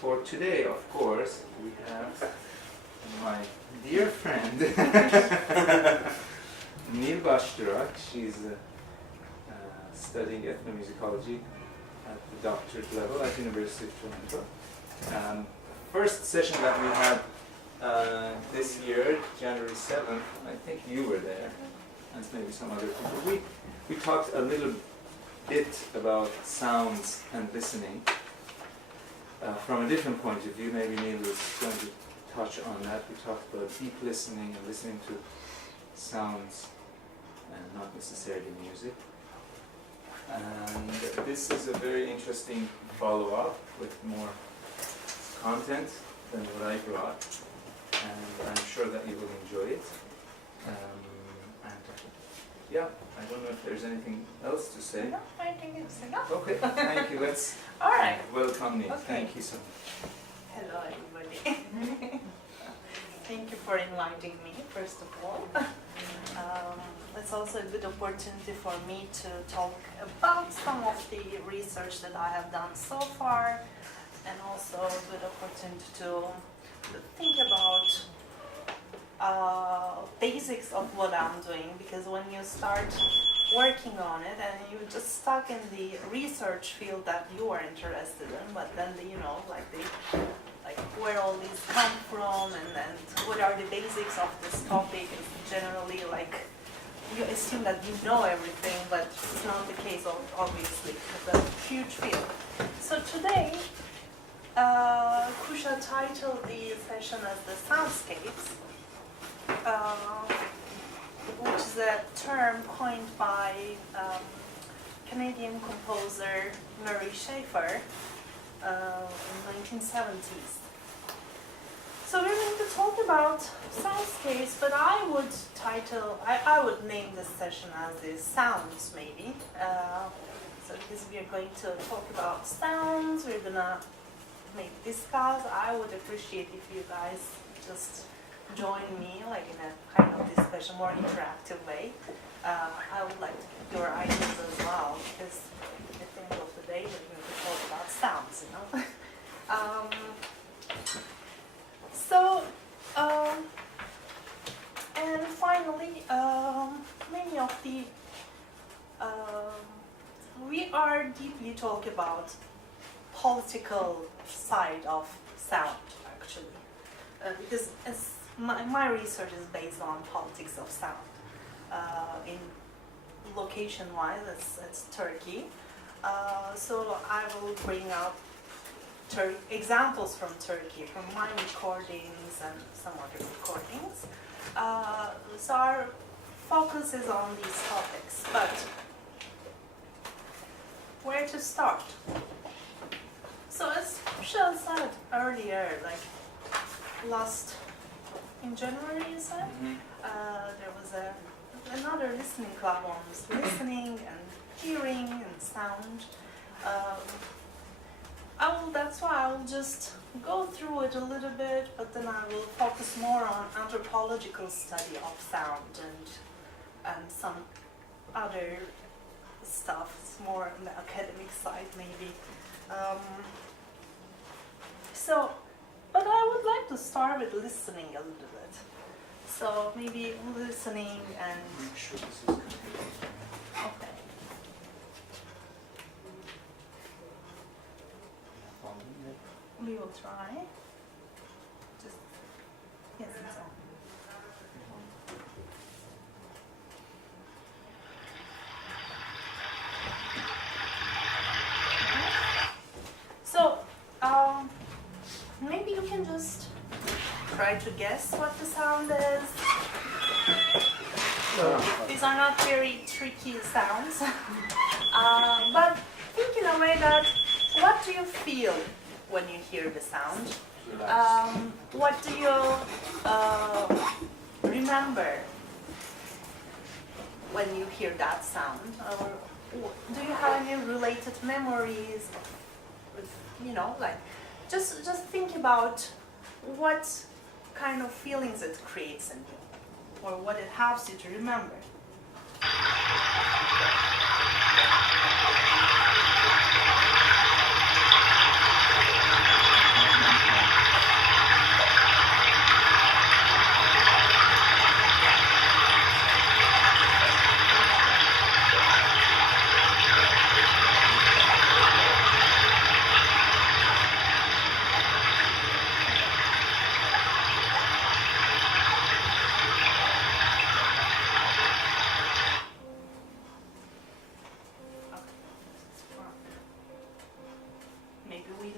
for today, of course, we have my dear friend, Nil Basdurak. She's studying ethnomusicology at the doctorate level at University of Toronto. First session that we had this year, January 7th, I think you were there, and maybe some other people. We talked a little bit about sounds and listening from a different point of view. Maybe Neil was going to touch on that. We talked about deep listening and listening to sounds and not necessarily music. And this is a very interesting follow-up with more content than what I brought, and I'm sure that you will enjoy it. Yeah, I don't know if there's anything else to say. No, I think it's enough. Okay, thank you. Let's all right. Welcome Neil. Okay. Thank you so much. Hello, everybody. Thank you for inviting me, first of all. It's also a good opportunity for me to talk about some of the research that I have done so far, and also a good opportunity to think about basics of what I'm doing, because when you start working on it and you're just stuck in the research field that you are interested in, but then like where all these come from, and then what are the basics of this topic, is generally like you assume that you know everything, but it's not the case, obviously. It's a huge field. So today, Kusha titled the session as the Soundscapes, which is a term coined by Canadian composer Murray Schafer in 1970s. So we're going to talk about soundscapes, but I would name this session as the sounds, maybe. So because we are going to talk about sounds, we're gonna maybe discuss. I would appreciate if you guys just join me, like in a kind of discussion, more interactive way. I would like to get your ideas as well, because at the end of the day, we're going to talk about sounds, you know. And finally, many of the we are deeply talking about political side of sound, actually, because as my research is based on politics of sound. In location-wise, it's Turkey. So I will bring up examples from Turkey, from my recordings and some other recordings. So our focus is on these topics, but where to start? So as Michelle said earlier, like in January, you said, there was another listening club on listening and hearing and sound. That's why I will just go through it a little bit, but then I will focus more on anthropological study of sound and some other stuff. It's more on the academic side, maybe. But I would like to start with listening a little bit. So maybe listening and... Make sure this is good. Okay. We will try. Just... Yes, it's on. So, maybe you can just try to guess what the sound is. These are not very tricky sounds, but think in a way that what do you feel when you hear the sound? What do you remember when you hear that sound? Or do you have any related memories of, you know, like just think about what kind of feelings it creates in you, or what it helps you to remember.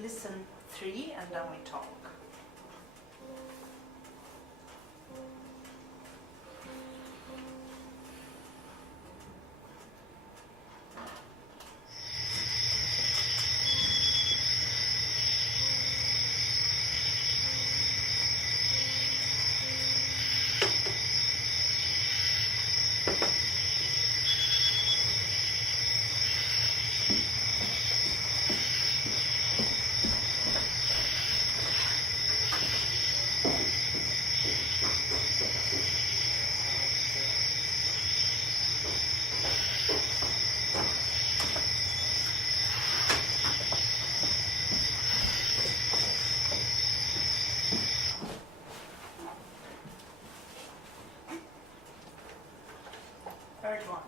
listen 3 and then we talk. Third one.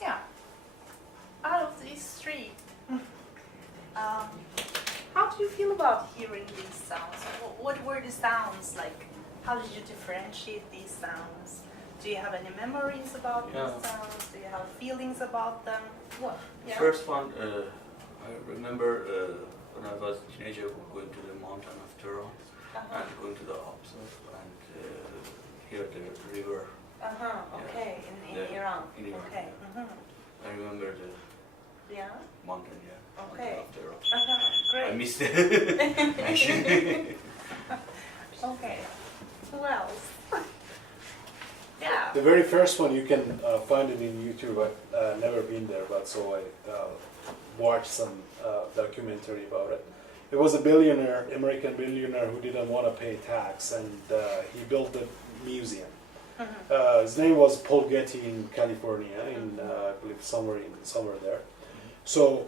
Yeah. Out of these 3, how do you feel about hearing these sounds? What were the sounds like? How did you differentiate these sounds? Do you have any memories about these sounds? Do you have feelings about them? What? Yeah. First one, I remember when I was a teenager going to the mountain of Tehran and going to the Alps and hear the river. Okay, in Yeah, Iran. in Iran, Okay. I remember the Yeah. mountain, yeah. Okay. Mountain of Tehran. I Great. missed it. Okay. Who else? Yeah. The very first one you can find it in YouTube. I've never been there, but so I watched some documentary about it. It was a billionaire, American billionaire, who didn't want to pay tax, and he built a museum. His name was Paul Getty in California, in I believe somewhere there. So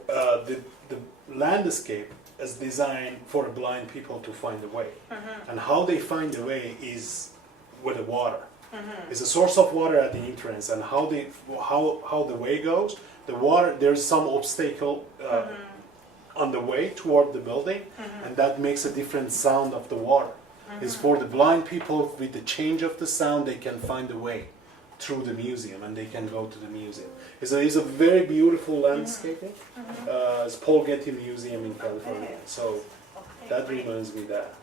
the landscape is designed for blind people to find a way, and how they find the way is with the water. It's a source of water at the entrance, and how the way goes. The water, there's some obstacle on the way toward the building, and that makes a different sound of the water. It's for the blind people. With the change of the sound, they can find a way through the museum, and they can go to the museum. It's a very beautiful landscaping. It's Paul Getty Museum in California. So that reminds me that.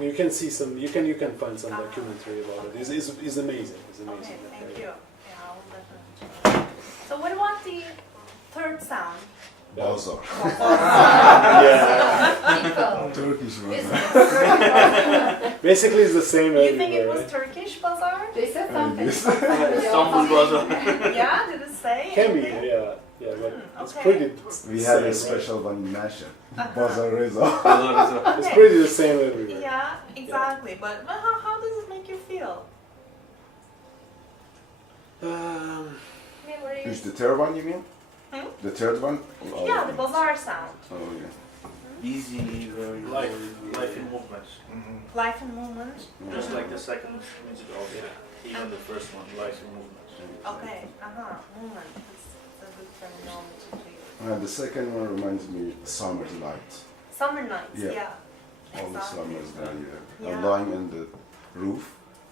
You can see some. You can find some documentary about it. It's amazing. It's amazing. Okay, thank you. Yeah, I will definitely check. So what about the third sound? Bazar. Yeah. Turkish one. Basically, it's the same. You think it everywhere, was right? Turkish bazaar? They said something. Istanbul Bazaar. Yeah, did it say? Can be. anything? Yeah, but it's okay. pretty. We had same, a right? special one in Nasha. Bazar Reza. It's Okay. pretty the same everywhere. Yeah, exactly. But how does it make you feel? Memories? Is the third one you mean? Hmm? The third one? Oh, Yeah, the bazaar sound. Oh yeah. Easy, very Life in movement. Life and movement. Just like the second musicology, even the first one, life in movement. Okay, movement. It's a good terminology to use. And the second one reminds me summer light. Summer nights, Yeah. yeah. All the Exactly. summers there, yeah. Yeah. I'm lying in the roof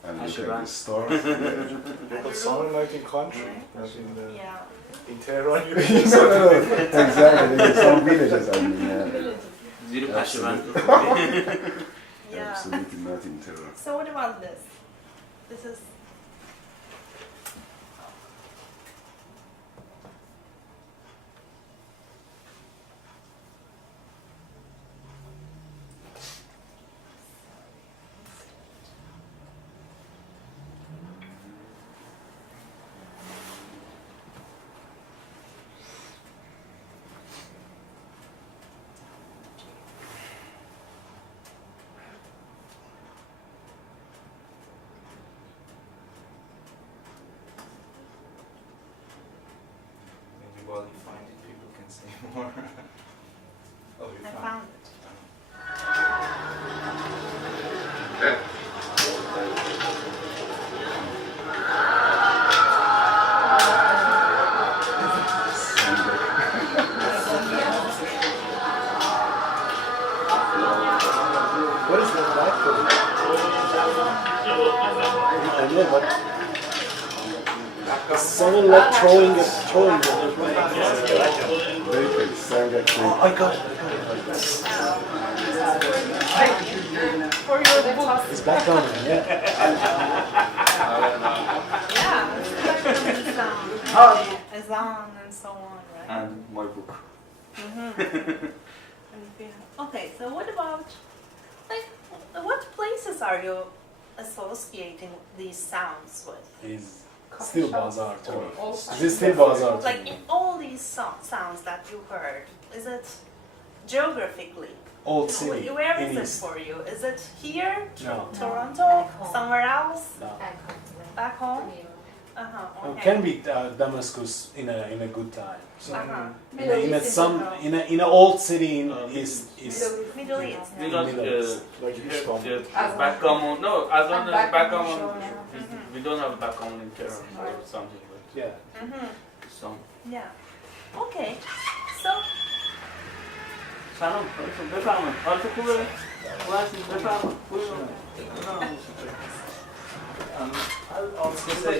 and look at the stars. Yeah. But summer night in country, not Yeah. in Tehran. Exactly, in some villages I mean. Yeah. Zero Absolutely. Yeah. Absolutely not in Tehran. So what about this? This is anymore. Oh, you I found found it. it. What is that like for? I know, but someone like throwing it. Oh, I got it. For your book. It's back on, yeah. Yeah, it's like the sound. Azan and so on, right? And my book. Okay, so what about, like, what places are you associating these sounds with? Is still bazaar to me. All Is it still bazaar to Like me? in all these sounds that you heard, is it geographically? Old city. Where in is it East. for you? Is it here, No. Toronto, somewhere else, No. back home? It Okay. can be Damascus in a good time. So in a old city in East. Middle East. We got Middle East. backgammon. No, as long as backgammon, Mhm. we don't have backgammon in Tehran or something. But Yeah. some. Yeah. Okay. So, سلام بفرمایید حالت خوبه؟ خوب هستید بفرمایید I'll also say,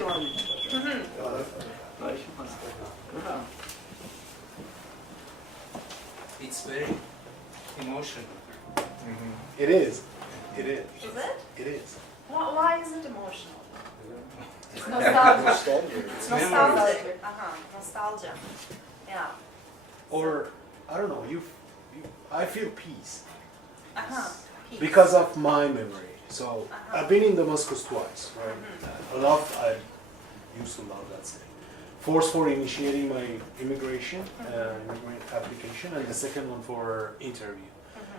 it's very emotional. It is. It is. is it? It is. Why is it emotional? It's nostalgia. It's nostalgic. Nostalgia. Yeah. Or I don't know. I feel peace Peace. because of my memory. So I've been in Damascus twice. Right. I used to love that city. First for initiating my immigration application, and the second one for interview.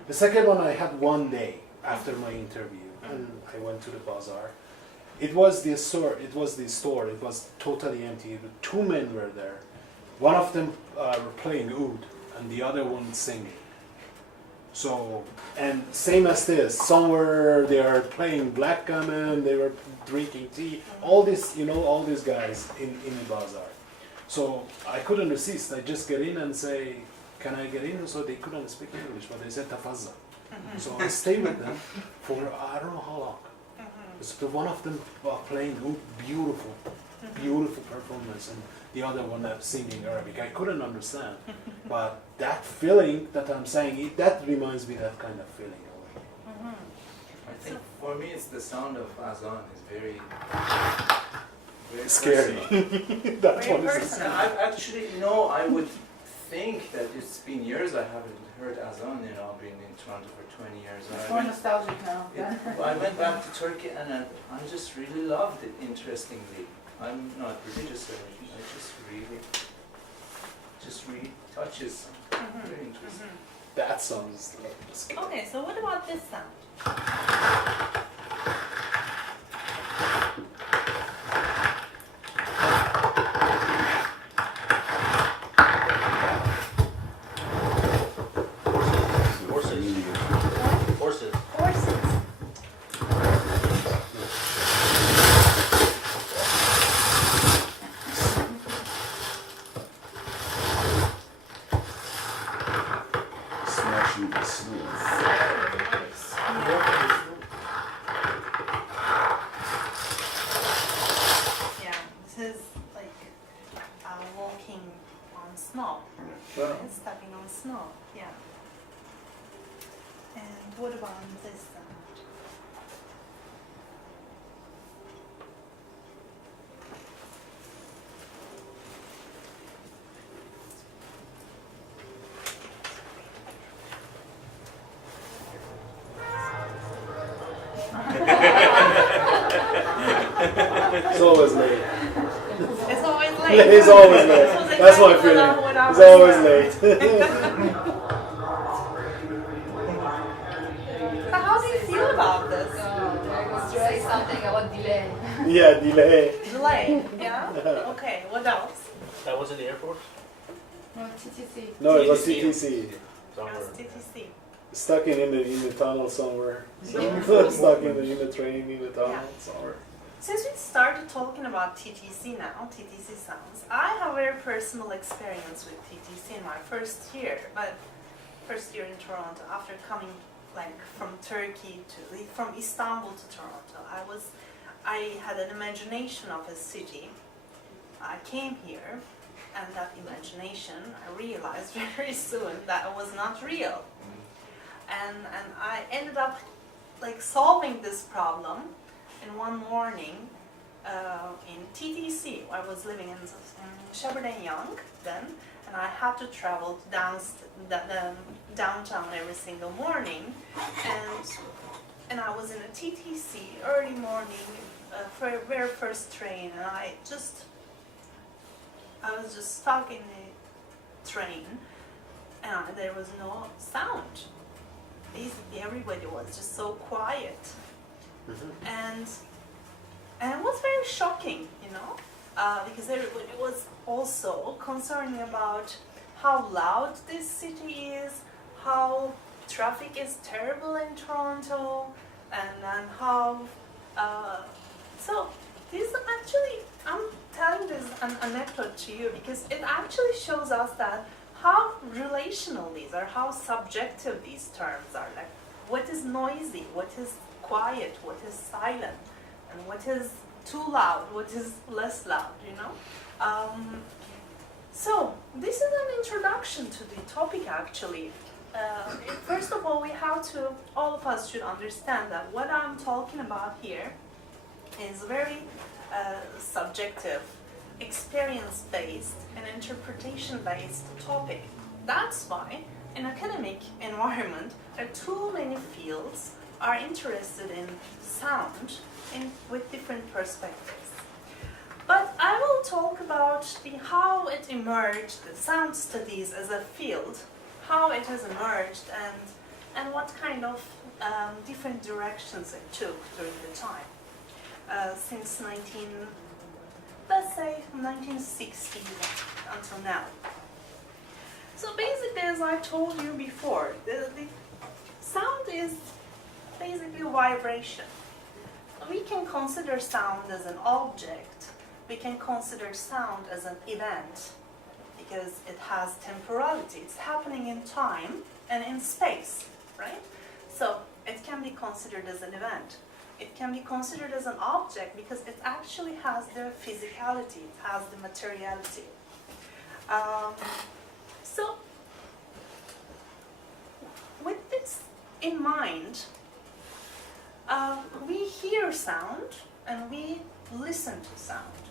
The second one I had one day after my interview, and I went to the bazaar. It was the store. It was totally empty. Two men were there. One of them were playing oud, and the other one singing. So, and same as this, somewhere they are playing backgammon, they were drinking tea, all this, all these guys in the bazaar. So I couldn't resist. I just get in and say, can I get in? So they couldn't speak English, but they said tafazza. So I stayed with them for I don't know how long. So one of them playing beautiful performance, and the other one singing Arabic. I couldn't understand, but that feeling that I'm saying, that reminds me that kind of feeling. I think for me it's the sound of azan is very Scary. personal. That Very one is personal. I've actually, I would think that it's been years I haven't heard azan, I've been in Toronto for 20 years. And It's I more went- nostalgic now. I went back to Turkey and I just really loved it, interestingly. I'm not religious or anything, I just really touches. Very interesting. that sounds like scary. Okay, so what about this sound? Horses. Horses. Smashing the snow. Yeah, this is like walking on snow. It's stepping on snow, yeah. And what about this sound? It's always late. It's always late. It's always late. This was That's my exactly feeling. what I It's was always saying. late. So how do you feel about this? Say something about delay. Yeah, delay. Delay, yeah? Okay, what else? That was in the airport? No, TTC. No, it was TTC. TTC. Yes, TTC. Stuck in the tunnel somewhere. Yeah. So stuck in the train in the tunnel Yeah. somewhere. Since we started talking about TTC now, TTC sounds, I have very personal experience with TTC in my first year in Toronto, after coming like from Turkey from Istanbul to Toronto. I had an imagination of a city. I came here, and that imagination, I realized very soon that it was not real. And I ended up like solving this problem in one morning in TTC. I was living in Shepparton then, and I had to travel downtown every single morning, and I was in a TTC early morning for a very first train, and I was just stuck in the train, and there was no sound. Basically, everybody was just so quiet, and it was very shocking, because everybody was also concerned about how loud this city is, how traffic is terrible in Toronto, and how. So this actually, I'm telling this an anecdote to you because it actually shows us that how relational these are, how subjective these terms are. Like, what is noisy, what is quiet, what is silent, and what is too loud, what is less loud, So, this is an introduction to the topic actually. First of all, all of us should understand that what I'm talking about here is very subjective, experience-based and interpretation-based topic. That's why in academic environment, there are too many fields are interested in sound with different perspectives. But I will talk about how it emerged, the sound studies as a field, how it has emerged, and what kind of different directions it took during the time. Since 1960 until now. So basically, as I told you before, the sound is basically vibration. We can consider sound as an object. We can consider sound as an event because it has temporality. It's happening in time and in space, right? So it can be considered as an event. It can be considered as an object because it actually has the physicality, it has the materiality. So, with this in mind, we hear sound and we listen to sound.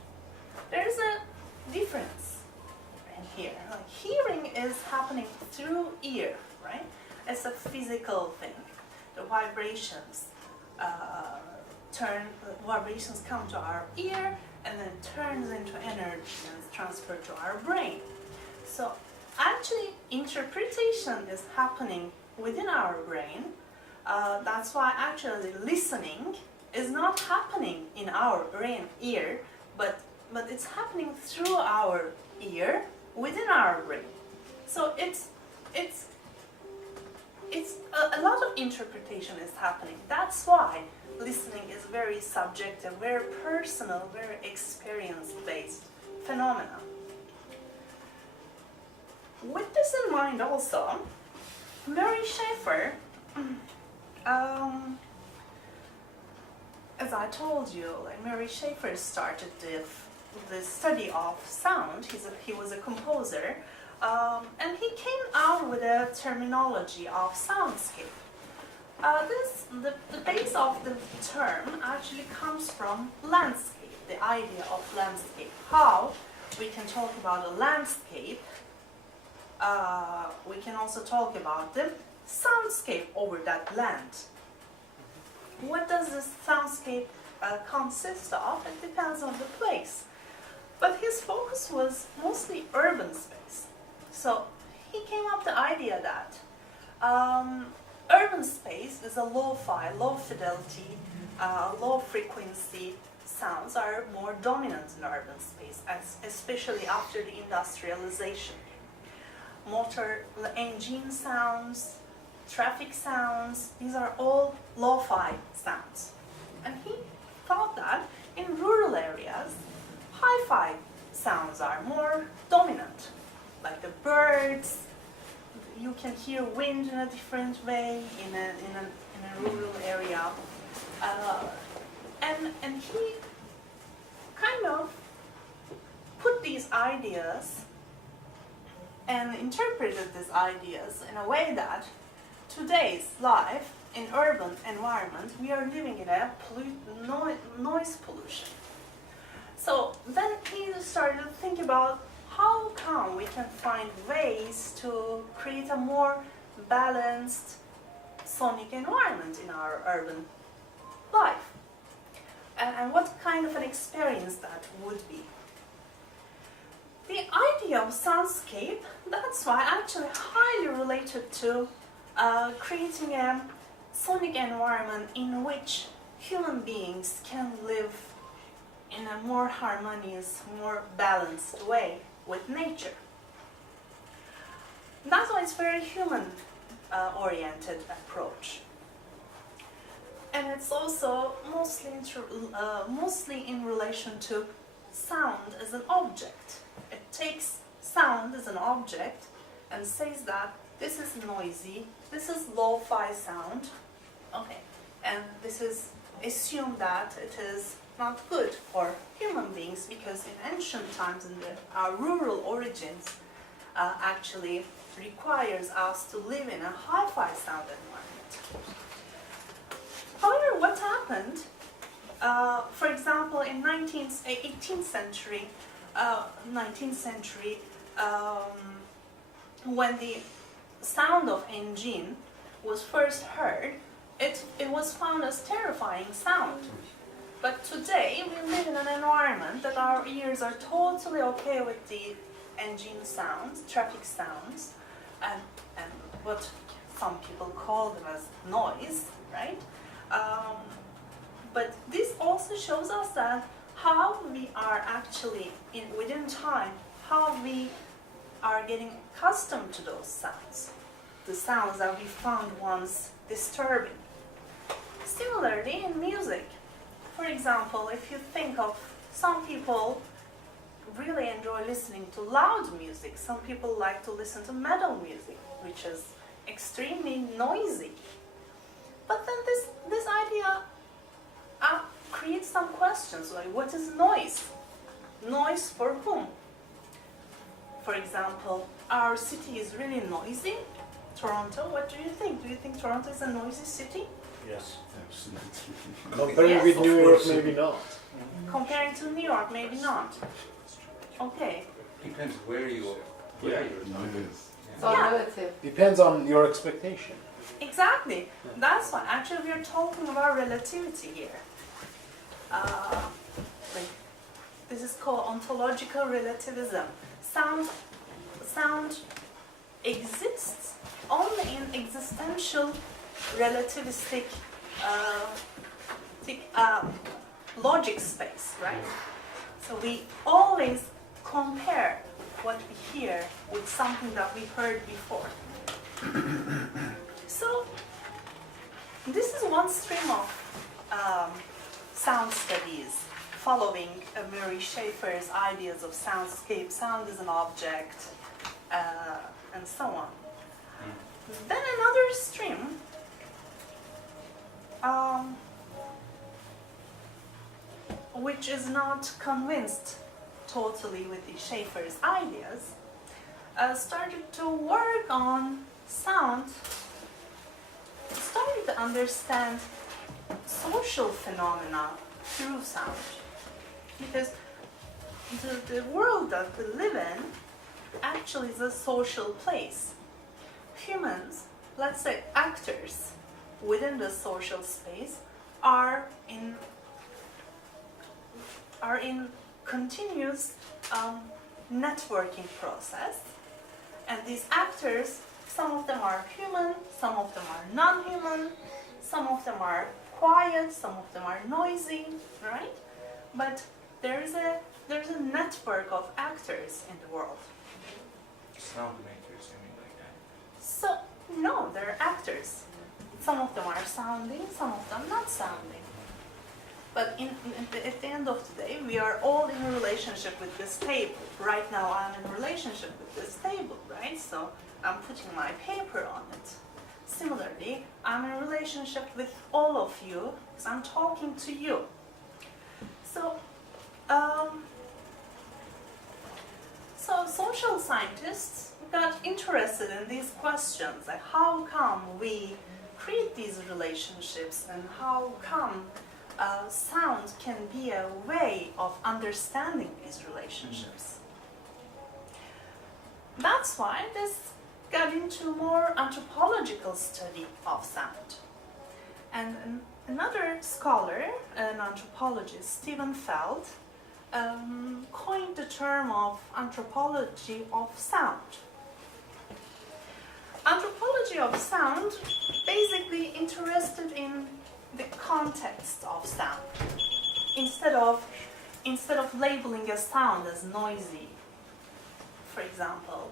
There's a difference in here. Like, hearing is happening through ear, right? It's a physical thing. The vibrations vibrations come to our ear and then turns into energy and is transferred to our brain. So actually interpretation is happening within our brain. That's why actually listening is not happening in our ear, but it's happening through our ear within our brain. So it's a lot of interpretation is happening. That's why listening is very subjective, very personal, very experience-based phenomena. With this in mind also, Murray Schafer, as I told you, Murray Schafer started the study of sound. He was a composer, and he came out with a terminology of soundscape. The base of the term actually comes from landscape, the idea of landscape. How we can talk about a landscape, we can also talk about the soundscape over that land. What does this soundscape consist of? It depends on the place. But his focus was mostly urban space. So he came up with the idea that urban space is a low-fi, low-fidelity, low-frequency sounds are more dominant in urban space, especially after the industrialization. motor engine sounds, traffic sounds. These are all lo-fi sounds. And he thought that in rural areas, hi-fi sounds are more dominant, like the birds. You can hear wind in a different way in a rural area, and he kind of put these ideas and interpreted these ideas in a way that today's life in urban environment, we are living in a noise pollution. So then he started to think about how come we can find ways to create a more balanced sonic environment in our urban life, and what kind of an experience that would be. The idea of soundscape, that's why actually highly related to creating a sonic environment in which human beings can live in a more harmonious, more balanced way with nature. That's why it's very human oriented approach. And it's also mostly in relation to sound as an object. It takes sound as an object and says that this is noisy, this is lo-fi sound, okay, and this is assumed that it is not good for human beings because in ancient times, in our rural origins, actually requires us to live in a hi-fi sound environment. However, what happened, for example, in 18th century, when the sound of engine was first heard, it was found as terrifying sound. But today we live in an environment that our ears are totally okay with the engine sounds, traffic sounds, and what some people call them as noise, right? But this also shows us that how we are actually, within time, how we are getting accustomed to those sounds, the sounds that we found once disturbing. Similarly, in music, for example, if you think of some people really enjoy listening to loud music, some people like to listen to metal music, which is extremely noisy. But then this idea creates some questions, like what is noise? Noise for whom? For example, our city is really noisy. Toronto, what do you think? Do you think Toronto is a noisy city? Yes. Absolutely. Comparing Yes, with of New York, course. maybe not. Comparing to New York, maybe not. Okay. Depends where you are. Yeah. Noise. It's all Yeah. relative. Depends on your expectation. Exactly. That's why actually we are talking about relativity here. Like, this is called ontological relativism. Sound exists only in existential relativistic logic space, right? So we always compare what we hear with something that we heard before. So this is one stream of sound studies following Murray Schafer's ideas of soundscape, sound as an object, and so on. Then another stream which is not convinced totally with the Schafer's ideas, started to work on sound, started to understand social phenomena through sound. Because the world that we live in actually is a social place. Humans, let's say actors within the social space, are in continuous networking process, and these actors, some of them are human, some of them are non-human, some of them are quiet, some of them are noisy, right? But there's a network of actors in the world. Sound makers. So, no, they're actors. Some of them are sounding, some of them not sounding. But at the end of the day, we are all in a relationship with this table. Right now, I'm in a relationship with this table, right? So I'm putting my paper on it. Similarly, I'm in a relationship with all of you because I'm talking to you. So, so social scientists got interested in these questions, like how come we create these relationships and how come sound can be a way of understanding these relationships. That's why this got into more anthropological study of sound. And another scholar, an anthropologist, Stephen Feld, coined the term of anthropology of sound. Anthropology of sound basically interested in the context of sound. Instead of labeling a sound as noisy, for example,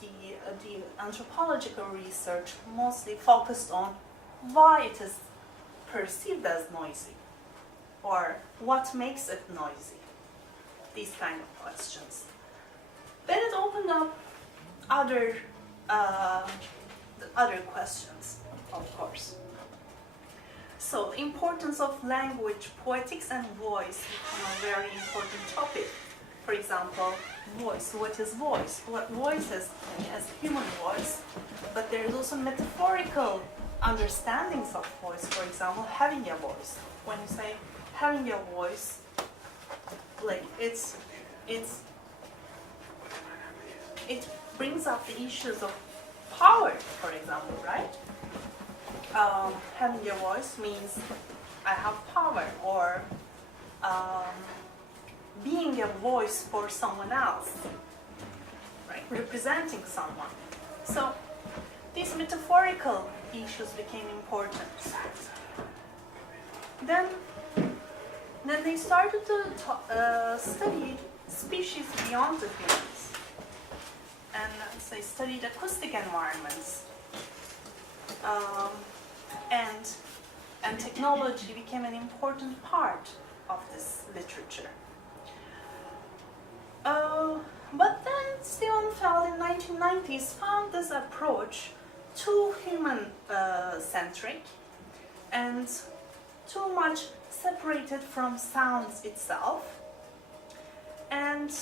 the anthropological research mostly focused on why it is perceived as noisy or what makes it noisy. These kind of questions. Then it opened up other questions, of course. So, the importance of language, poetics, and voice become a very important topic. For example, voice. What is voice? What voice is as human voice? But there is also metaphorical understandings of voice. For example, having a voice. When you say having a voice, like it brings up the issues of power, for example, right? Having a voice means I have power, or being a voice for someone else, right? Representing someone. So these metaphorical issues became important. Then they started to study species beyond the humans, and they studied acoustic environments. And technology became an important part of this literature. But then Stephen Feld in 1990s found this approach too human-centric and too much separated from sounds itself, and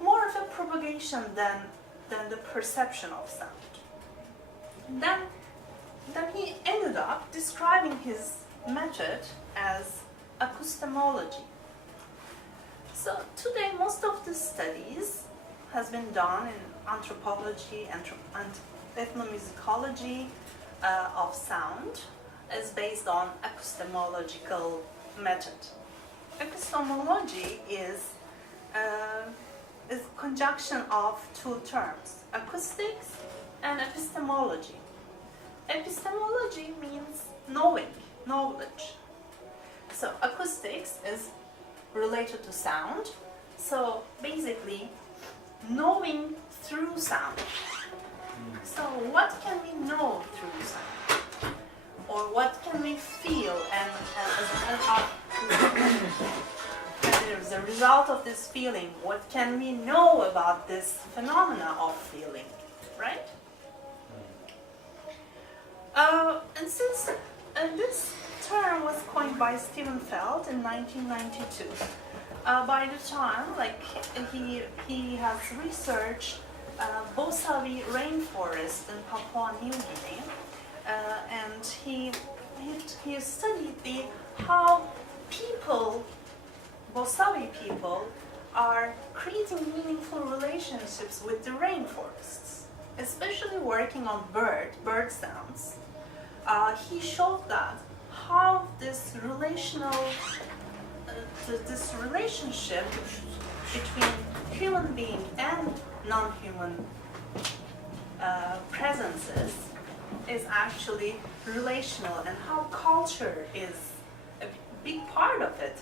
more of a propagation than the perception of sound. Then he ended up describing his method as acoustemology. So today most of the studies has been done in anthropology and ethnomusicology of sound is based on acoustemological method. Acoustemology is a conjunction of two terms, acoustics and epistemology. Epistemology means knowing, knowledge. So acoustics is related to sound. So basically, knowing through sound. So what can we know through sound? Or what can we feel and as a result of this feeling, what can we know about this phenomena of feeling, right? And since this term was coined by Stephen Feld in 1992, by the time, he has researched Bosavi rainforest in Papua New Guinea, and he studied how Bosavi people are creating meaningful relationships with the rainforests, especially working on bird sounds. He showed that how this relationship between human being and non-human presences is actually relational, and how culture is a big part of it,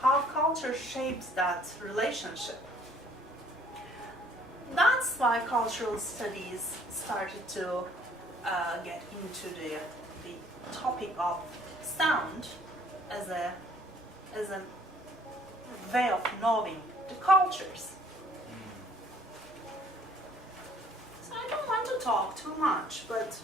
how culture shapes that relationship. That's why cultural studies started to get into the topic of sound as a way of knowing the cultures. So I don't want to talk too much, but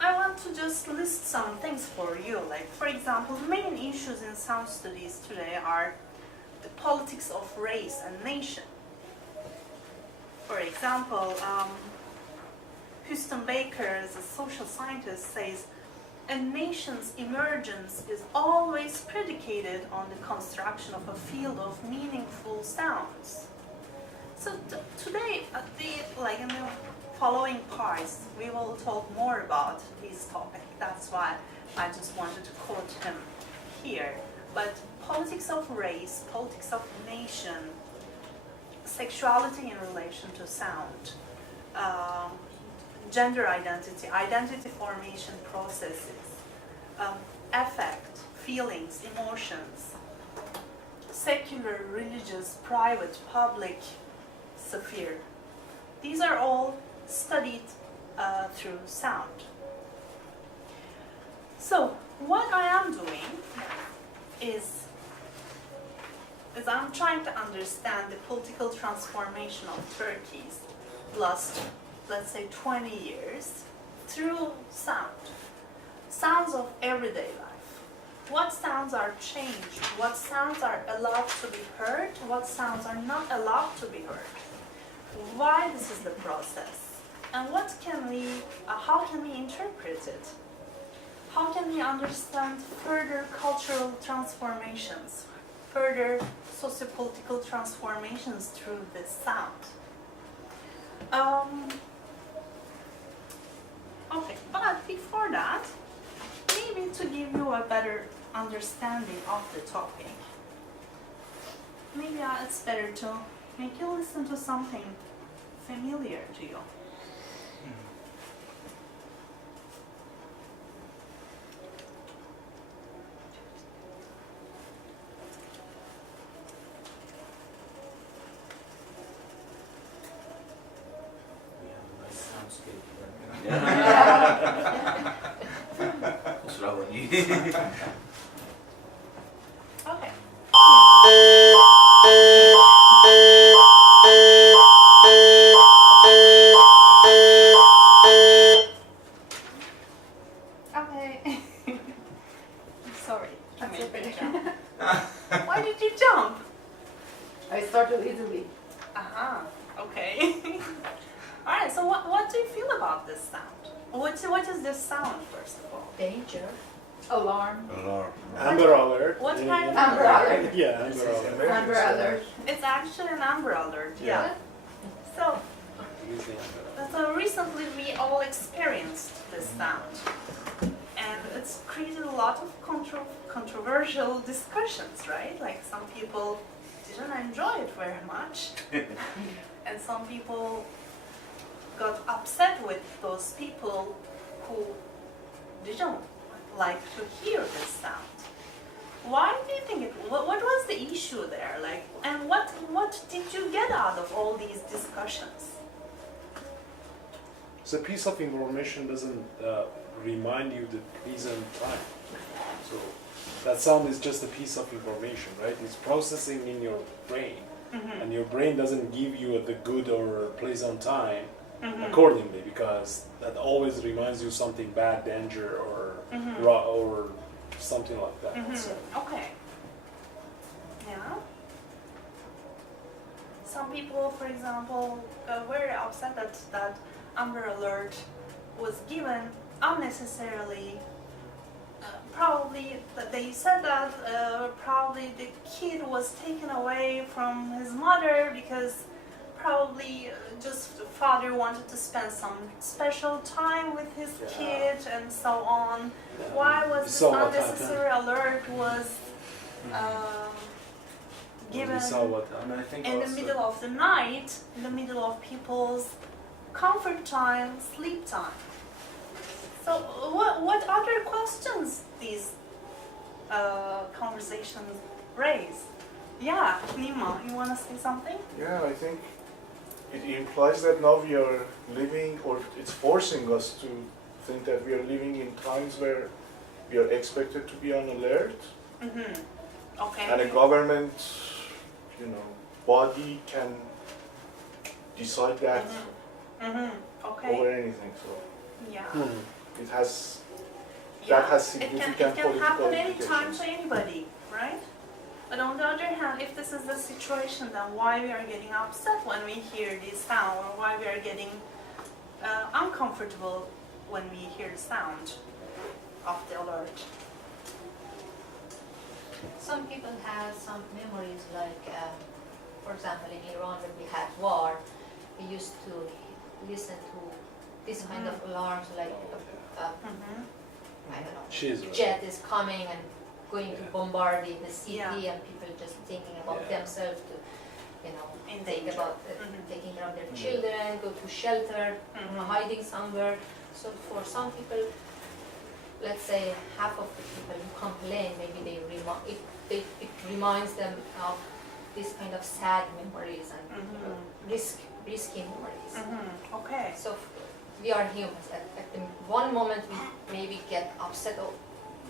I want to just list some things for you. Like, for example, the main issues in sound studies today are the politics of race and nation. For example, Houston Baker, as a social scientist, says a nation's emergence is always predicated on the construction of a field of meaningful sounds. So today, in the following parts, we will talk more about this topic. That's why I just wanted to quote him here. But politics of race, politics of nation, sexuality in relation to sound, gender identity, identity formation processes, affect, feelings, emotions, secular, religious, private, public sphere. These are all studied through sound. So what I am doing is I'm trying to understand the political transformation of Turkey's last, let's say, 20 years through sound. Sounds of everyday life. What sounds are changed? What sounds are allowed to be heard? What sounds are not allowed to be heard? Why this is the process? And how can we interpret it? How can we understand further cultural transformations, further socio-political transformations through this sound? Okay, but before that, maybe to give you a better understanding of the topic, maybe it's better to make you listen to something familiar to you. Okay. Okay. Sorry. I made you jump. Why did you jump? I started easily. Okay. Alright, so what do you feel about this sound? What is this sound, first of all? Danger. Alarm. Alarm. Amber alert. What kind of Amber alert. Yeah, amber alert. Amber alert. It's actually an Amber Alert, yeah. So recently we all experienced this sound. And it's created a lot of controversial discussions, right? Like, some people didn't enjoy it very much. And some people got upset with those people who didn't like to hear this sound. Why do you think what was the issue there? Like, and what did you get out of all these discussions? So a piece of information doesn't remind you the present time. So that sound is just a piece of information, right? It's processing in your brain, and your brain doesn't give you the good or pleasant time accordingly, because that always reminds you something bad, danger, or or something like that. So. Okay. Yeah. Some people, for example, were upset that Amber Alert was given unnecessarily. Probably they said that probably the kid was taken away from his mother because probably just the father wanted to spend some special time with his kid and so on. Yeah. Why was this So what unnecessary alert was given We saw what And I think in the also, middle of the night, in the middle of people's comfort time, sleep time? So what other questions these conversations raise? Yeah, Nima, you want to say something? yeah, I think it implies that now we are living, or it's forcing us to think that we are living in times where we are expected to be on alert, Okay. and a government, body can decide that Okay. over anything. So Yeah. it has Yeah. that has It significant can political happen anytime implications. to anybody, right? But on the other hand, if this is the situation, then why we are getting upset when we hear this sound, or why we are getting uncomfortable when we hear the sound of the alert? Some people have some memories, like, for example, in Iran when we had war, we used to listen to this kind of alarms, like I don't know, She's right. jet is coming and going to bombard the city, Yeah. and people just thinking about Yeah. themselves to, In think danger. about taking care of their children, go to shelter, hiding somewhere. So for some people, let's say half of the people who complain, maybe it reminds them of this kind of sad memories and risky memories. Okay. So we are humans. At the one moment we maybe get upset, oh,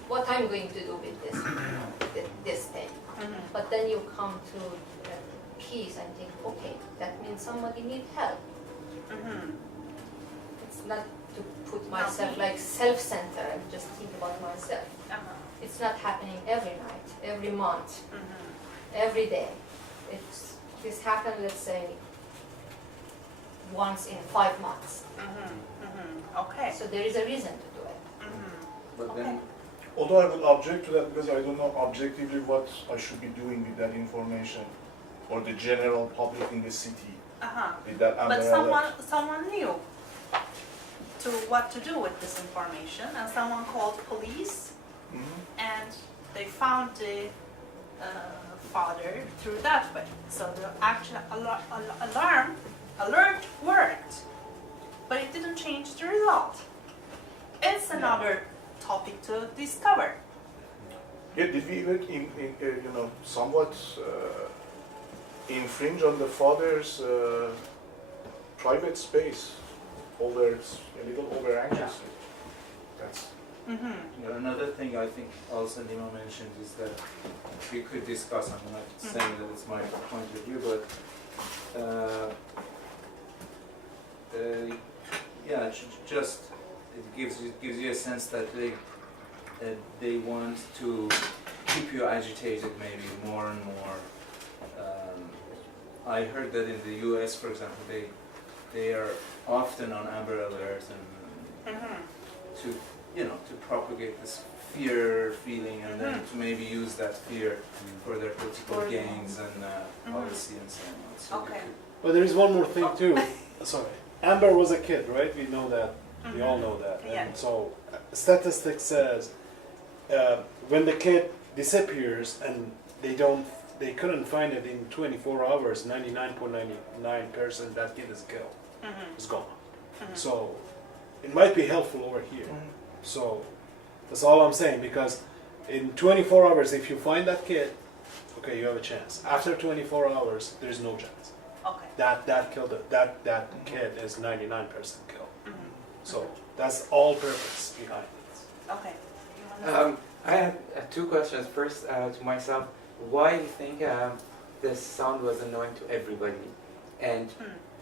what I'm going to do with this thing. But then you come to peace and think, okay, that means somebody needs help. It's not to put myself like self-centered and just think about myself. It's not happening every night, every month, every day. This happened, let's say, once in 5 months. Okay. So there is a reason to do it. But then, Although I would object to that because I don't know objectively what I should be doing with that information, or the general public in the city with that But umbrella. someone knew to what to do with this information, and someone called police, and they found the father through that way. So the actual alert worked, but it didn't change the result. It's another topic to discover. Yeah, did we even, somewhat infringe on the father's private space a little over anxiously? That's Another thing I think also Nima mentioned is that we could discuss, I'm not saying that it's my point of view, but just it gives you a sense that they want to keep you agitated maybe more and more. I heard that in the US, for example, they are often on Amber Alert and to propagate this fear feeling and then to maybe use that fear for their political gains and policy and so on. So Okay. But there is one more thing too. Sorry, Amber was a kid, right? We know that. We all know that. Yeah. And so statistics says when the kid disappears and they couldn't find it in 24 hours, 99.99% that kid is killed. Is gone. So it might be helpful over here. So that's all I'm saying, because in 24 hours, if you find that kid, okay, you have a chance. After 24 hours, there's no chance. Okay. That kid is 99% killed. So that's all purpose behind it. Okay. I have two questions. First, to myself, why do you think this sound was annoying to everybody? And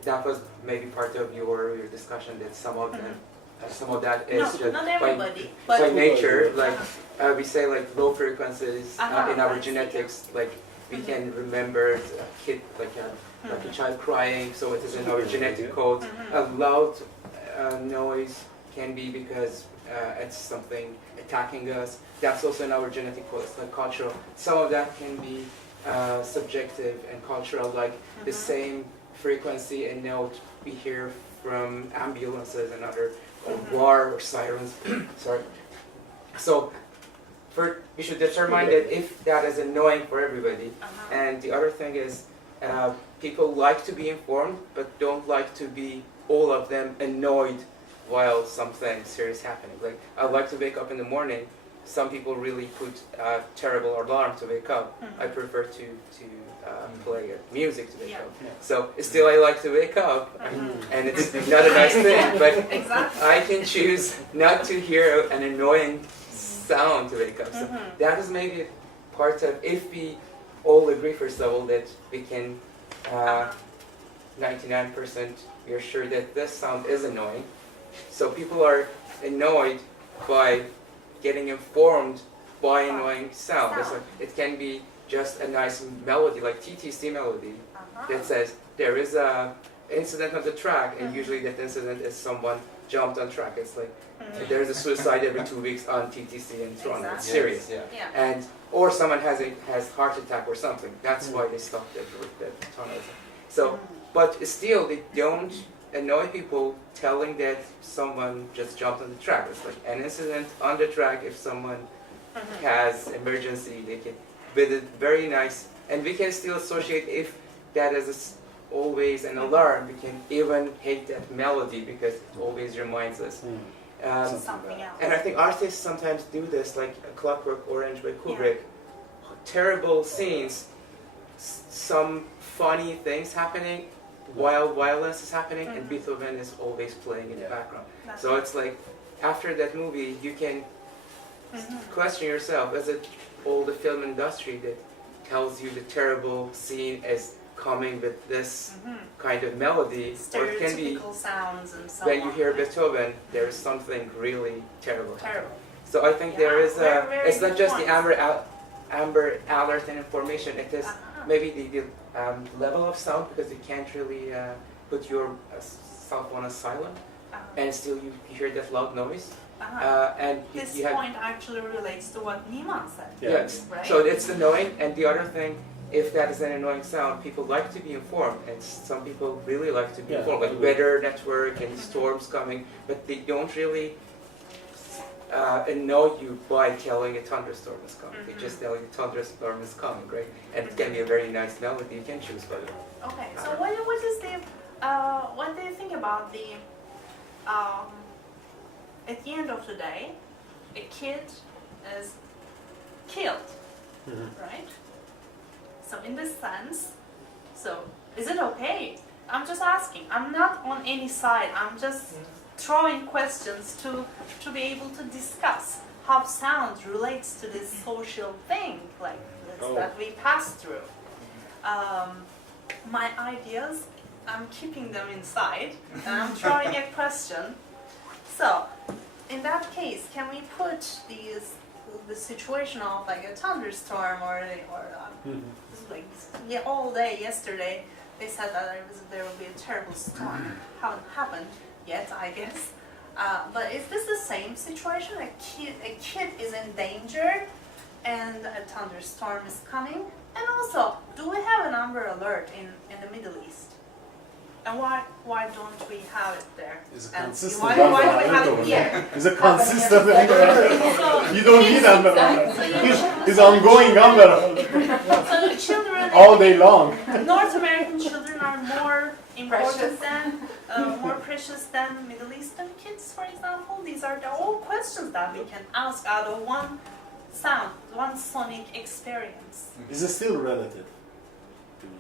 that was maybe part of your discussion, that some of that is No, just not by everybody, but nature. Like we say, like low frequencies in our I see, genetics. Like we can remember a kid, like a child crying, so it is in our genetic code. A loud noise can be because it's something attacking us. That's also in our genetic code. It's like cultural. Some of that can be subjective and cultural, like the same frequency and note we hear from ambulances and other war or sirens. Sorry. So we should determine that if that is annoying for everybody. And the other thing is people like to be informed but don't like to be, all of them, annoyed while something serious happening. Like I like to wake up in the morning some people really put terrible alarm to wake up. I prefer to play music to wake up. So still I like to wake up, and it's not a nice thing, but Exactly. I can choose not to hear an annoying sound to wake up. So that is maybe part of, if we all agree first of all that we can 99% we are sure that this sound is annoying. So people are annoyed by getting informed by annoying sound. It's like, it can be just a nice melody, like TTC melody, that says there is a incident on the track, and usually that incident is someone jumped on track. It's like there's a suicide every 2 weeks on TTC in Toronto. It's serious. Yeah. And or someone has heart attack or something. That's why they stopped that tunnel. So, but still they don't annoy people telling that someone just jumped on the track. It's like an incident on the track. If someone has emergency, they can. But it's very nice, and we can still associate if that is always an alarm. We can even hate that melody because it always reminds us. Something else. And I think artists sometimes do this, like A Clockwork Orange by Kubrick. Terrible scenes, some funny things happening, while violence is happening, and Beethoven is always playing in the background. So it's like, after that movie, you can question yourself, is it all the film industry that tells you the terrible scene is coming with this kind of melody, or it can be Stereotypical sounds and so when on. you hear Beethoven, there is something really terrible. Terrible. So I think there is very, very it's not good just point. the amber alert and information, it is maybe the level of sound, because you can't really put yourself on a silent, and still you hear that loud noise. And This you have, point actually relates to what Nima said. yes, Right? so it's annoying. And the other thing, if that is an annoying sound, people like to be informed, and some people really like to be informed, like weather network and storms coming, but they don't really annoy you by telling a thunderstorm is coming. They just tell you thunderstorm is coming, right? And it can be a very nice melody. You can choose by it. Okay, so what is the what do you think about the at the end of the day, a kid is killed, right? So in this sense, so is it okay? I'm just asking. I'm not on any side. I'm just throwing questions to be able to discuss how sound relates to this social thing like this that we pass through. My ideas, I'm keeping them inside, and I'm throwing a question. So, in that case, can we put the situation of like a thunderstorm or like all day yesterday they said that there will be a terrible storm. Haven't happened yet, I guess. But is this the same situation? A kid is in danger, and a thunderstorm is coming. And also, do we have an Amber Alert in the Middle East? And why don't we have it there? It's a And consistent why do we Amber have Alert it here? It's a consistent Amber Alert. So You don't need Amber Alert. It's ongoing Amber Alert. So the children, All day long. North American children are more important than, more precious than Middle Eastern kids, for example. These are all questions that we can ask out of one sound, one sonic experience. Is it still relative?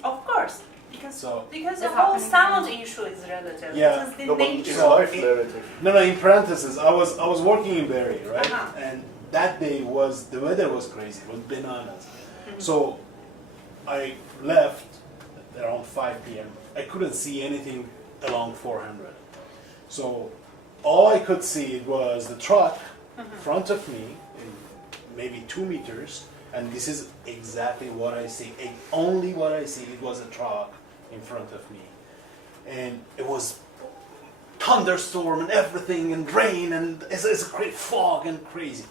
Of course, because So- the whole sound issue is relative. Yeah. Because the No, but nature it's of life relative. No, in parentheses, I was working in Barrie, right? Uh-huh. And that day the weather was crazy, it was bananas. So I left around 5 p.m. I couldn't see anything along 400. So all I could see was the truck in front of me, in maybe 2 meters, and this is exactly what I see. Only what I see, it was a truck in front of me. And it was thunderstorm and everything, and rain, and it's a great fog and crazy.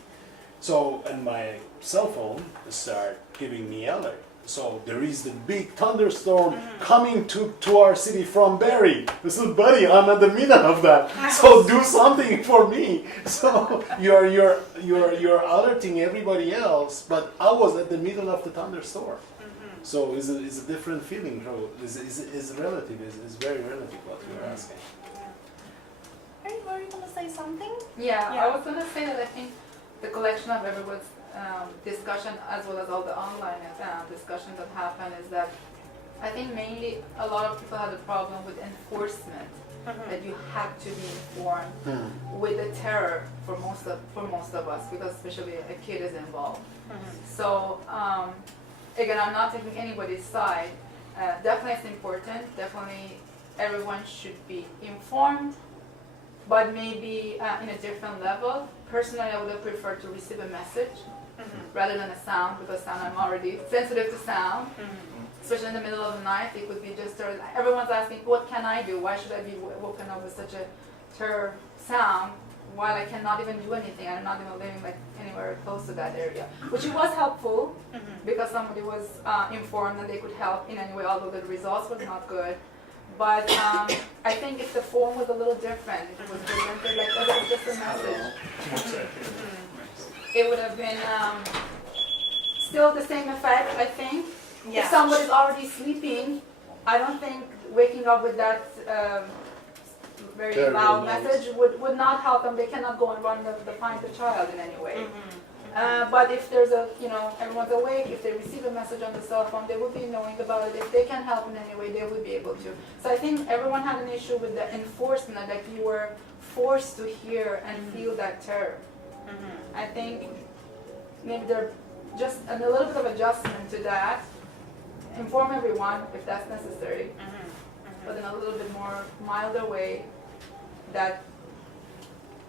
So, and my cell phone started giving me alert. So there is the big thunderstorm coming to our city from Barrie. I said, buddy, I'm at the middle of that. So do something for me. So you're alerting everybody else, but I was at the middle of the thunderstorm. So it's a different feeling. It's relative. It's very relative what you're asking. Were you going to say something? Yeah, Yeah. I was gonna say that I think the collection of everyone's discussion as well as all the online discussions that happen is that I think mainly a lot of people have a problem with enforcement, that you have to be informed with the terror for most of us, because especially a kid is involved. So again, I'm not taking anybody's side. Definitely it's important. Definitely everyone should be informed, but maybe in a different level. Personally, I would have preferred to receive a message rather than a sound, because sound, I'm already sensitive to sound. Especially in the middle of the night, it could be just everyone's asking, what can I do? Why should I be woken up with such a terror sound while I cannot even do anything? I'm not even living like anywhere close to that area. Which it was helpful because somebody was informed and they could help in any way, although the results were not good. But I think if the form was a little different, if it was presented like, oh, that's just a message, it would have been still the same effect, I think. Yeah. If somebody's already sleeping, I don't think waking up with that very Terrible loud noise. message would not help them. They cannot go and run find the child in any way. But if there's everyone's awake, if they receive a message on the cell phone, they will be knowing about it. If they can help in any way, they would be able to. So I think everyone had an issue with the enforcement, like you were forced to hear and feel that terror. I think maybe there just a little bit of adjustment to that. Inform everyone if that's necessary, but in a little bit more milder way that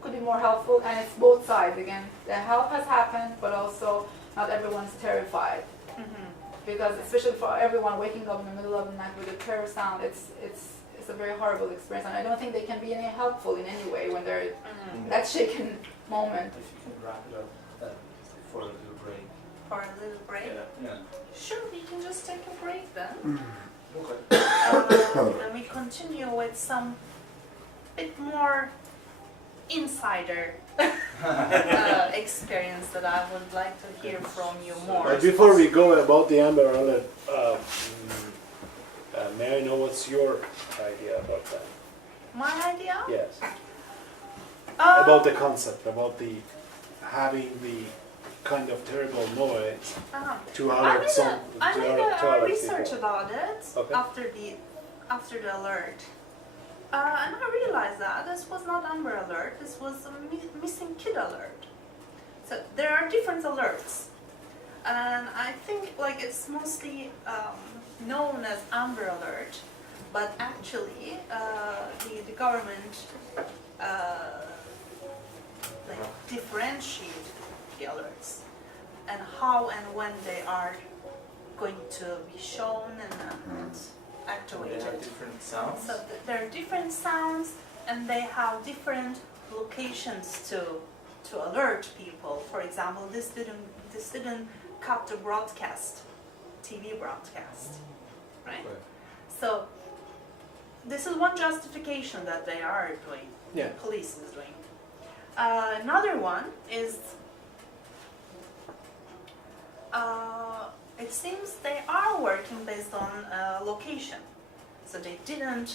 could be more helpful, and it's both sides. Again, the help has happened, but also not everyone's terrified, because especially for everyone waking up in the middle of the night with a terror sound, it's a very horrible experience, and I don't think they can be any helpful in any way when they're in that shaken moment. If you can wrap it up for a little break. For a little break? Yeah. Sure, we can just take a break then. Okay. And we continue with some bit more insider experience that I would like to hear from you more. But before we go about the Amber Alert, may I know what's your idea about that? My idea? Yes. About the concept, about the having the kind of terrible noise to alert some. I made a research people. about it Okay. after the alert. And I realized that this was not Amber Alert, this was a missing kid alert. So there are different alerts. And I think like it's mostly known as Amber Alert, but actually the government differentiate the alerts and how and when they are going to be shown and They activated. have different sounds. So there are different sounds, and they have different locations to alert people. For example, this didn't cut the broadcast, TV broadcast, right? So this is one justification that they are doing. Yeah. Police is doing. Another one is. It seems they are working based on location. So they didn't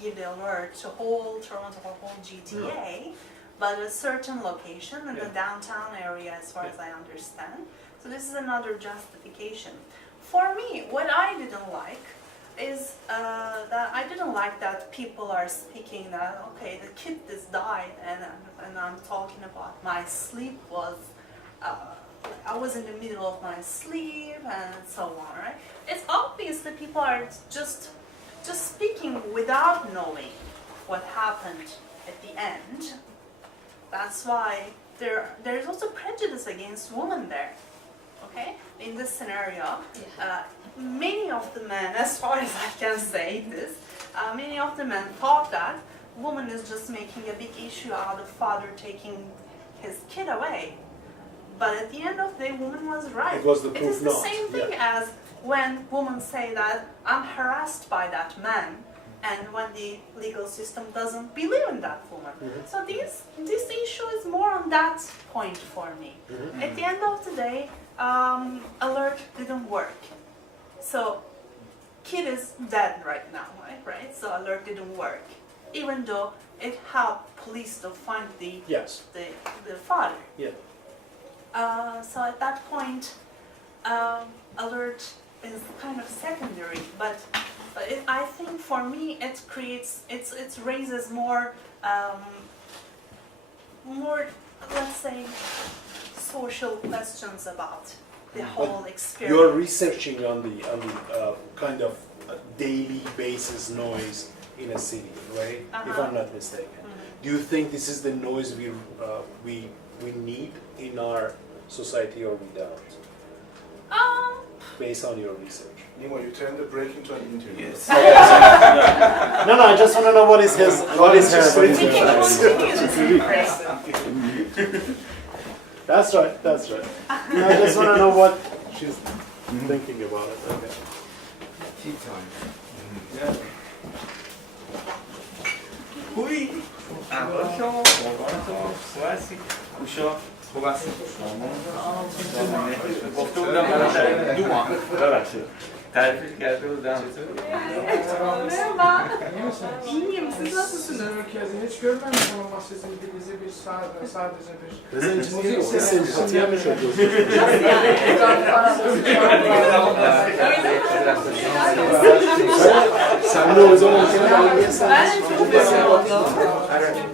give the alert to whole Toronto or whole GTA, but a certain location in the downtown area as far as I understand. So this is another justification. For me, what I didn't like is that I didn't like that people are speaking that, okay, the kid just died and I'm talking about my sleep was I was in the middle of my sleep and so on, right? It's obvious that people are just speaking without knowing what happened at the end. That's why there's also prejudice against women there, okay? In this scenario, many of the men, as far as I can say this, many of the men thought that woman is just making a big issue out of father taking his kid away. But at the end of the day, woman was right. It was the It proof is the not. same thing as when women say that I'm harassed by that man, and when the legal system doesn't believe in that woman. So this issue is more on that point for me. At the end of the day, alert didn't work. So kid is dead right now, right? So alert didn't work, even though it helped police to find the father. Yeah. So at that point, alert is kind of secondary, but I think for me it creates, it raises more, let's say, social questions about the whole experience. You're researching on the kind of daily basis noise in a city, right? If I'm not mistaken. Do you think this is the noise we need in our society, or we don't? Based on your research. Nimo, you turned the break into an interview. Yes. No, I just want to know what is his, what is her. We can continue this impression. That's right. I just want to know what she's thinking about it. Okay. Tea time. خوبی؟ احوال شما؟ قربان شما؟ خوب هستی؟ گوشا؟ خوب هستی؟ گفته بودم برای 2 ماه ببخشید تعریفش کرده بودم İyiyim, siz nasılsınız? Hiç görmemiştim ama sizin bizi bir sadece bir... Bizim için sempatiye mi çalışıyorsunuz? Sen de o zaman kendine gelsen. Ben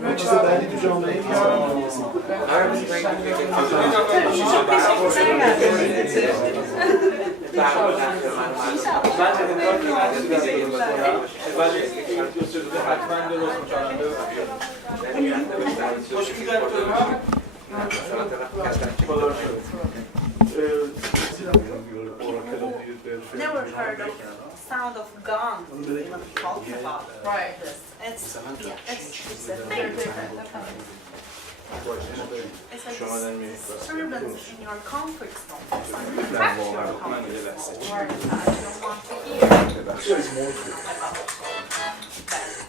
çok beğendim. Never heard of sound of gun even talking about Right. this. It's a They're thing. different, definitely. It's a disturbance in your comfort zone. It's affects your comfort zone. I don't want to hear about bad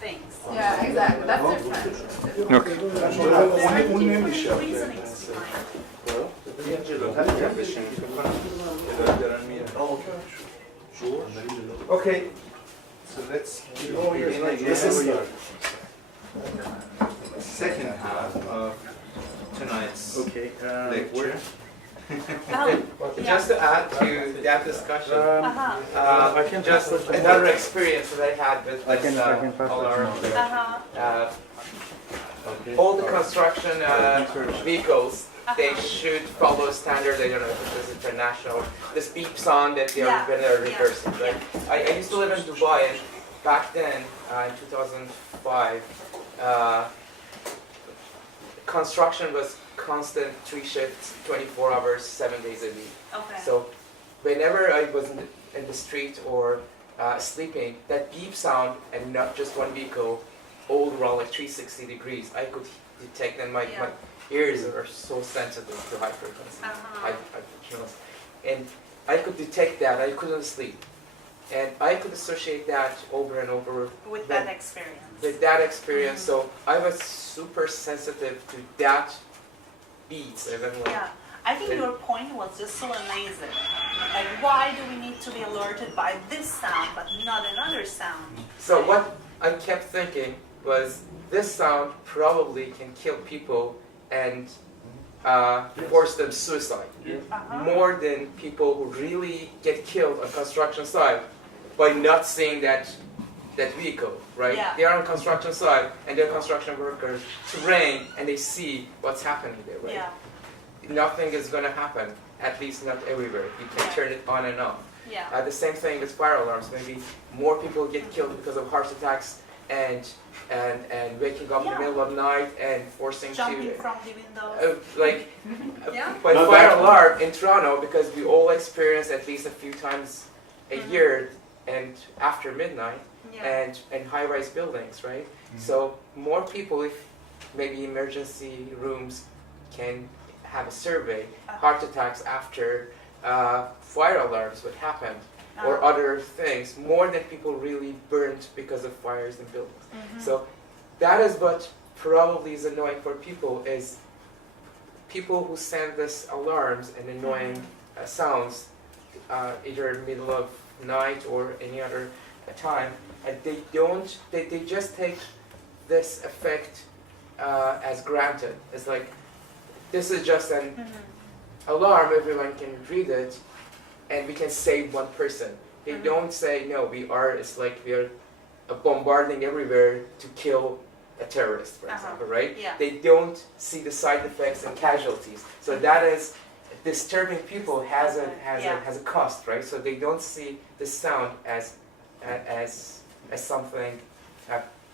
things. Yeah, exactly. That's different. Okay. Different reasonings behind. Okay, so let's begin This is again. Second half of tonight's lecture. Just to add to that discussion, Uh-huh. just another experience that I had with this alarm. Uh-huh. All the construction vehicles, they should follow standard. I don't know if this is international. This beep sound that they're Yeah. gonna reverse it, right? I used to live in Dubai, and back then, in 2005, construction was constant, 3 shifts, 24 hours, 7 days a week. Okay. So whenever I was in the street or sleeping, that beep sound, and not just one vehicle, all around like 360 degrees, I could detect, and my ears are so sensitive to high frequency. And I could detect that. I couldn't sleep. And I could associate that over and over With that experience. with that experience. So I was super sensitive to that beats. And then Yeah. I think your point was just so amazing. Like, why do we need to be alerted by this sound but not another sound? So what I kept thinking was, this sound probably can kill people and force them suicide. Uh-huh. More than people who really get killed on construction site by not seeing that vehicle, right? Yeah. They are on construction site and they're construction workers, terrain, and they see what's happening there, right? Yeah. Nothing is going to happen, at least not everywhere. You can turn it on and off. Yeah. The same thing with fire alarms. Maybe more people get killed because of heart attacks and waking up in the middle of the night and forcing Jumping to from the window. Yeah. But Not fire that one. alarm in Toronto, because we all experience at least a few times a year and after midnight Yeah. and high-rise buildings, right? So more people, if maybe emergency rooms can have a survey, heart attacks after fire alarms would happen, or other things, more than people really burnt because of fires in buildings. So that is what probably is annoying for people, is people who send this alarms and annoying sounds, either middle of night or any other time, and they just take this effect as granted. It's like, this is just an alarm, everyone can read it, and we can save one person. They don't say, no, it's like we are bombarding everywhere to kill a terrorist, for example, right? Yeah. They don't see the side effects and casualties. So that is disturbing people has a cost, right? So they don't see the sound as something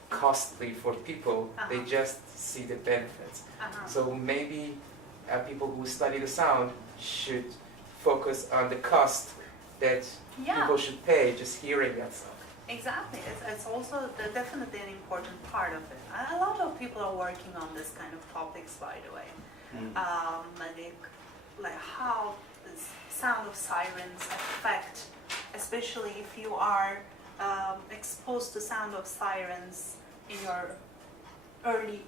costly for people. They just see the benefits. So maybe people who study the sound should focus on the cost that people should pay just hearing that sound. Exactly. It's also definitely an important part of it. A lot of people are working on this kind of topics, by the way. Like how the sound of sirens affect, especially if you are exposed to sound of sirens in your early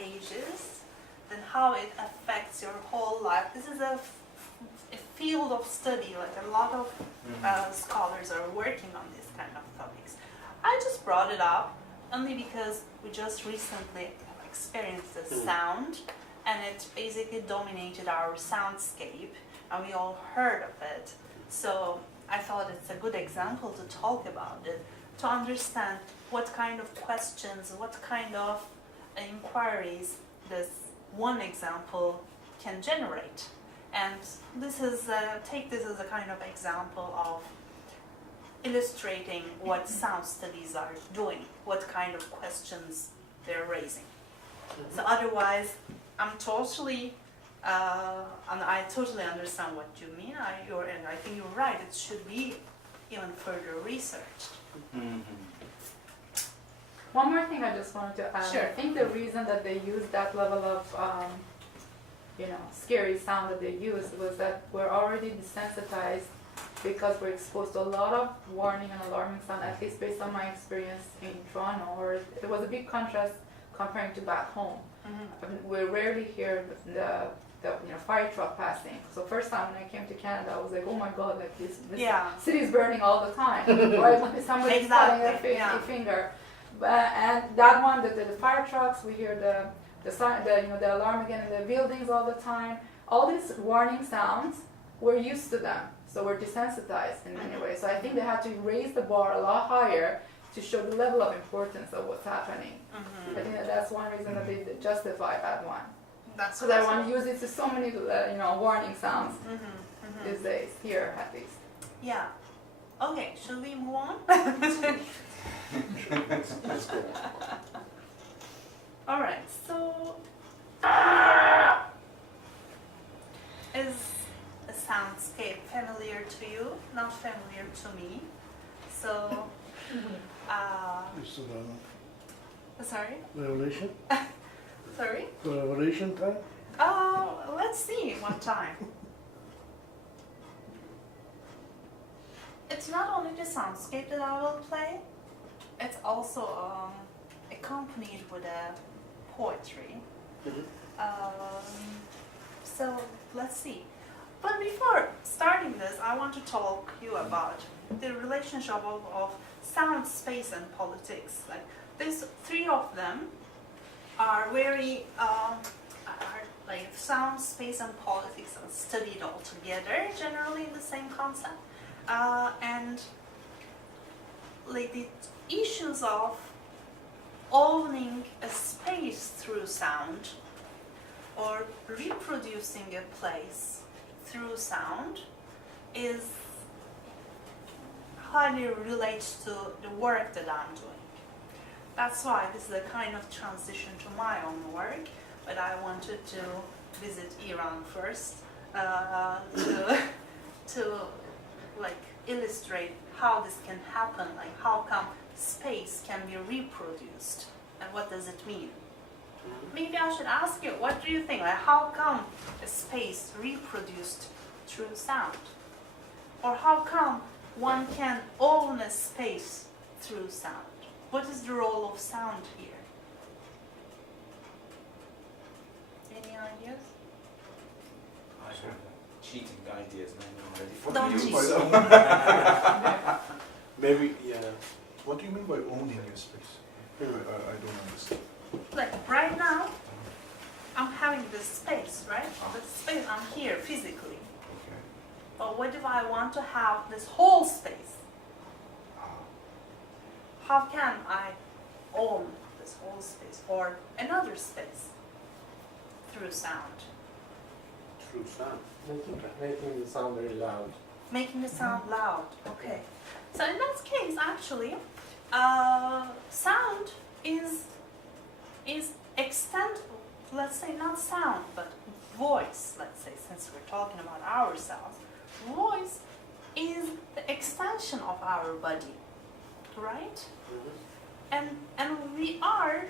ages, then how it affects your whole life. This is a field of study, like a lot of scholars are working on these kind of topics. I just brought it up only because we just recently experienced this sound, and it basically dominated our soundscape, and we all heard of it. So I thought it's a good example to talk about it, to understand what kind of questions, what kind of inquiries this one example can generate. And this is take this as a kind of example of illustrating what sound studies are doing, what kind of questions they're raising. So otherwise, I'm totally, and I totally understand what you mean. And I think you're right. It should be even further researched. One more thing I just wanted to add. Sure. I think the reason that they used that level of, scary sound that they used was that we're already desensitized because we're exposed to a lot of warning and alarming sound, at least based on my experience in Toronto, where it was a big contrast comparing to back home. I mean, we rarely hear the fire truck passing. So first time when I came to Canada, I was like, oh my God, like this city is burning all the time. Right? Like somebody's pointing their finger. And that one, the fire trucks, we hear the alarm again in the buildings all the time. All these warning sounds, we're used to them. So we're desensitized in many ways. So I think they had to raise the bar a lot higher to show the level of importance of what's happening. I think that's one reason that they justify that one. That's because I want to use it to so many, warning sounds these days, here at least. Yeah. Okay, should we move on? Let's go. All right, so is a soundscape familiar to you? Not familiar to me. So, sorry? Revelation? Sorry? Revelation time? Let's see one time. It's not only the soundscape that I will play, it's also accompanied with a poetry. So let's see. But before starting this, I want to talk to you about the relationship of sound, space, and politics. Like these three of them are very like sound, space, and politics are studied all together, generally in the same concept, and like the issues of owning a space through sound or reproducing a place through sound is highly relates to the work that I'm doing. That's why this is a kind of transition to my own work, but I wanted to visit Iran first to like illustrate how this can happen, like how come space can be reproduced and what does it mean. Maybe I should ask you, what do you think? Like, how come a space reproduced through sound? Or how come one can own a space through sound? What is the role of sound here? Any ideas? I have cheating ideas already for Don't you. cheat. So. Maybe, what do you mean by owning your space? I don't understand. Like right now, I'm having this space, right? This space, I'm here physically. Okay. But what if I want to have this whole space? How can I own this whole space or another space through sound? True sound. Making the sound very loud. Making the sound loud, okay. So in that case, actually, sound is let's say not sound, but voice, let's say, since we're talking about ourselves. Voice is the extension of our body, right? And we are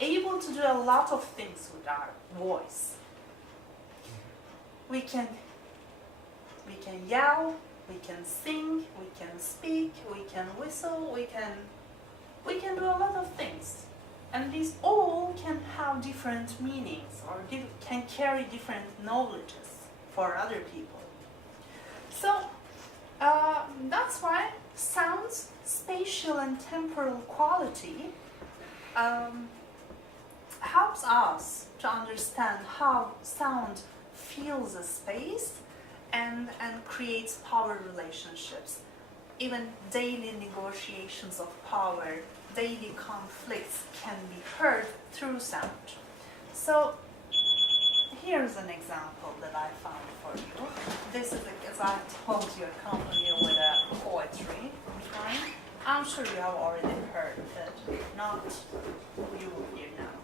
able to do a lot of things with our voice. We can yell, we can sing, we can speak, we can whistle, we can do a lot of things. And these all can have different meanings or can carry different knowledges for other people. So that's why sound's spatial and temporal quality helps us to understand how sound fills a space and creates power relationships. Even daily negotiations of power, daily conflicts can be heard through sound. So here's an example that I found for you. This is, as I told you, accompanied with a poetry. Right? I'm sure you have already heard it. If not, you will hear now.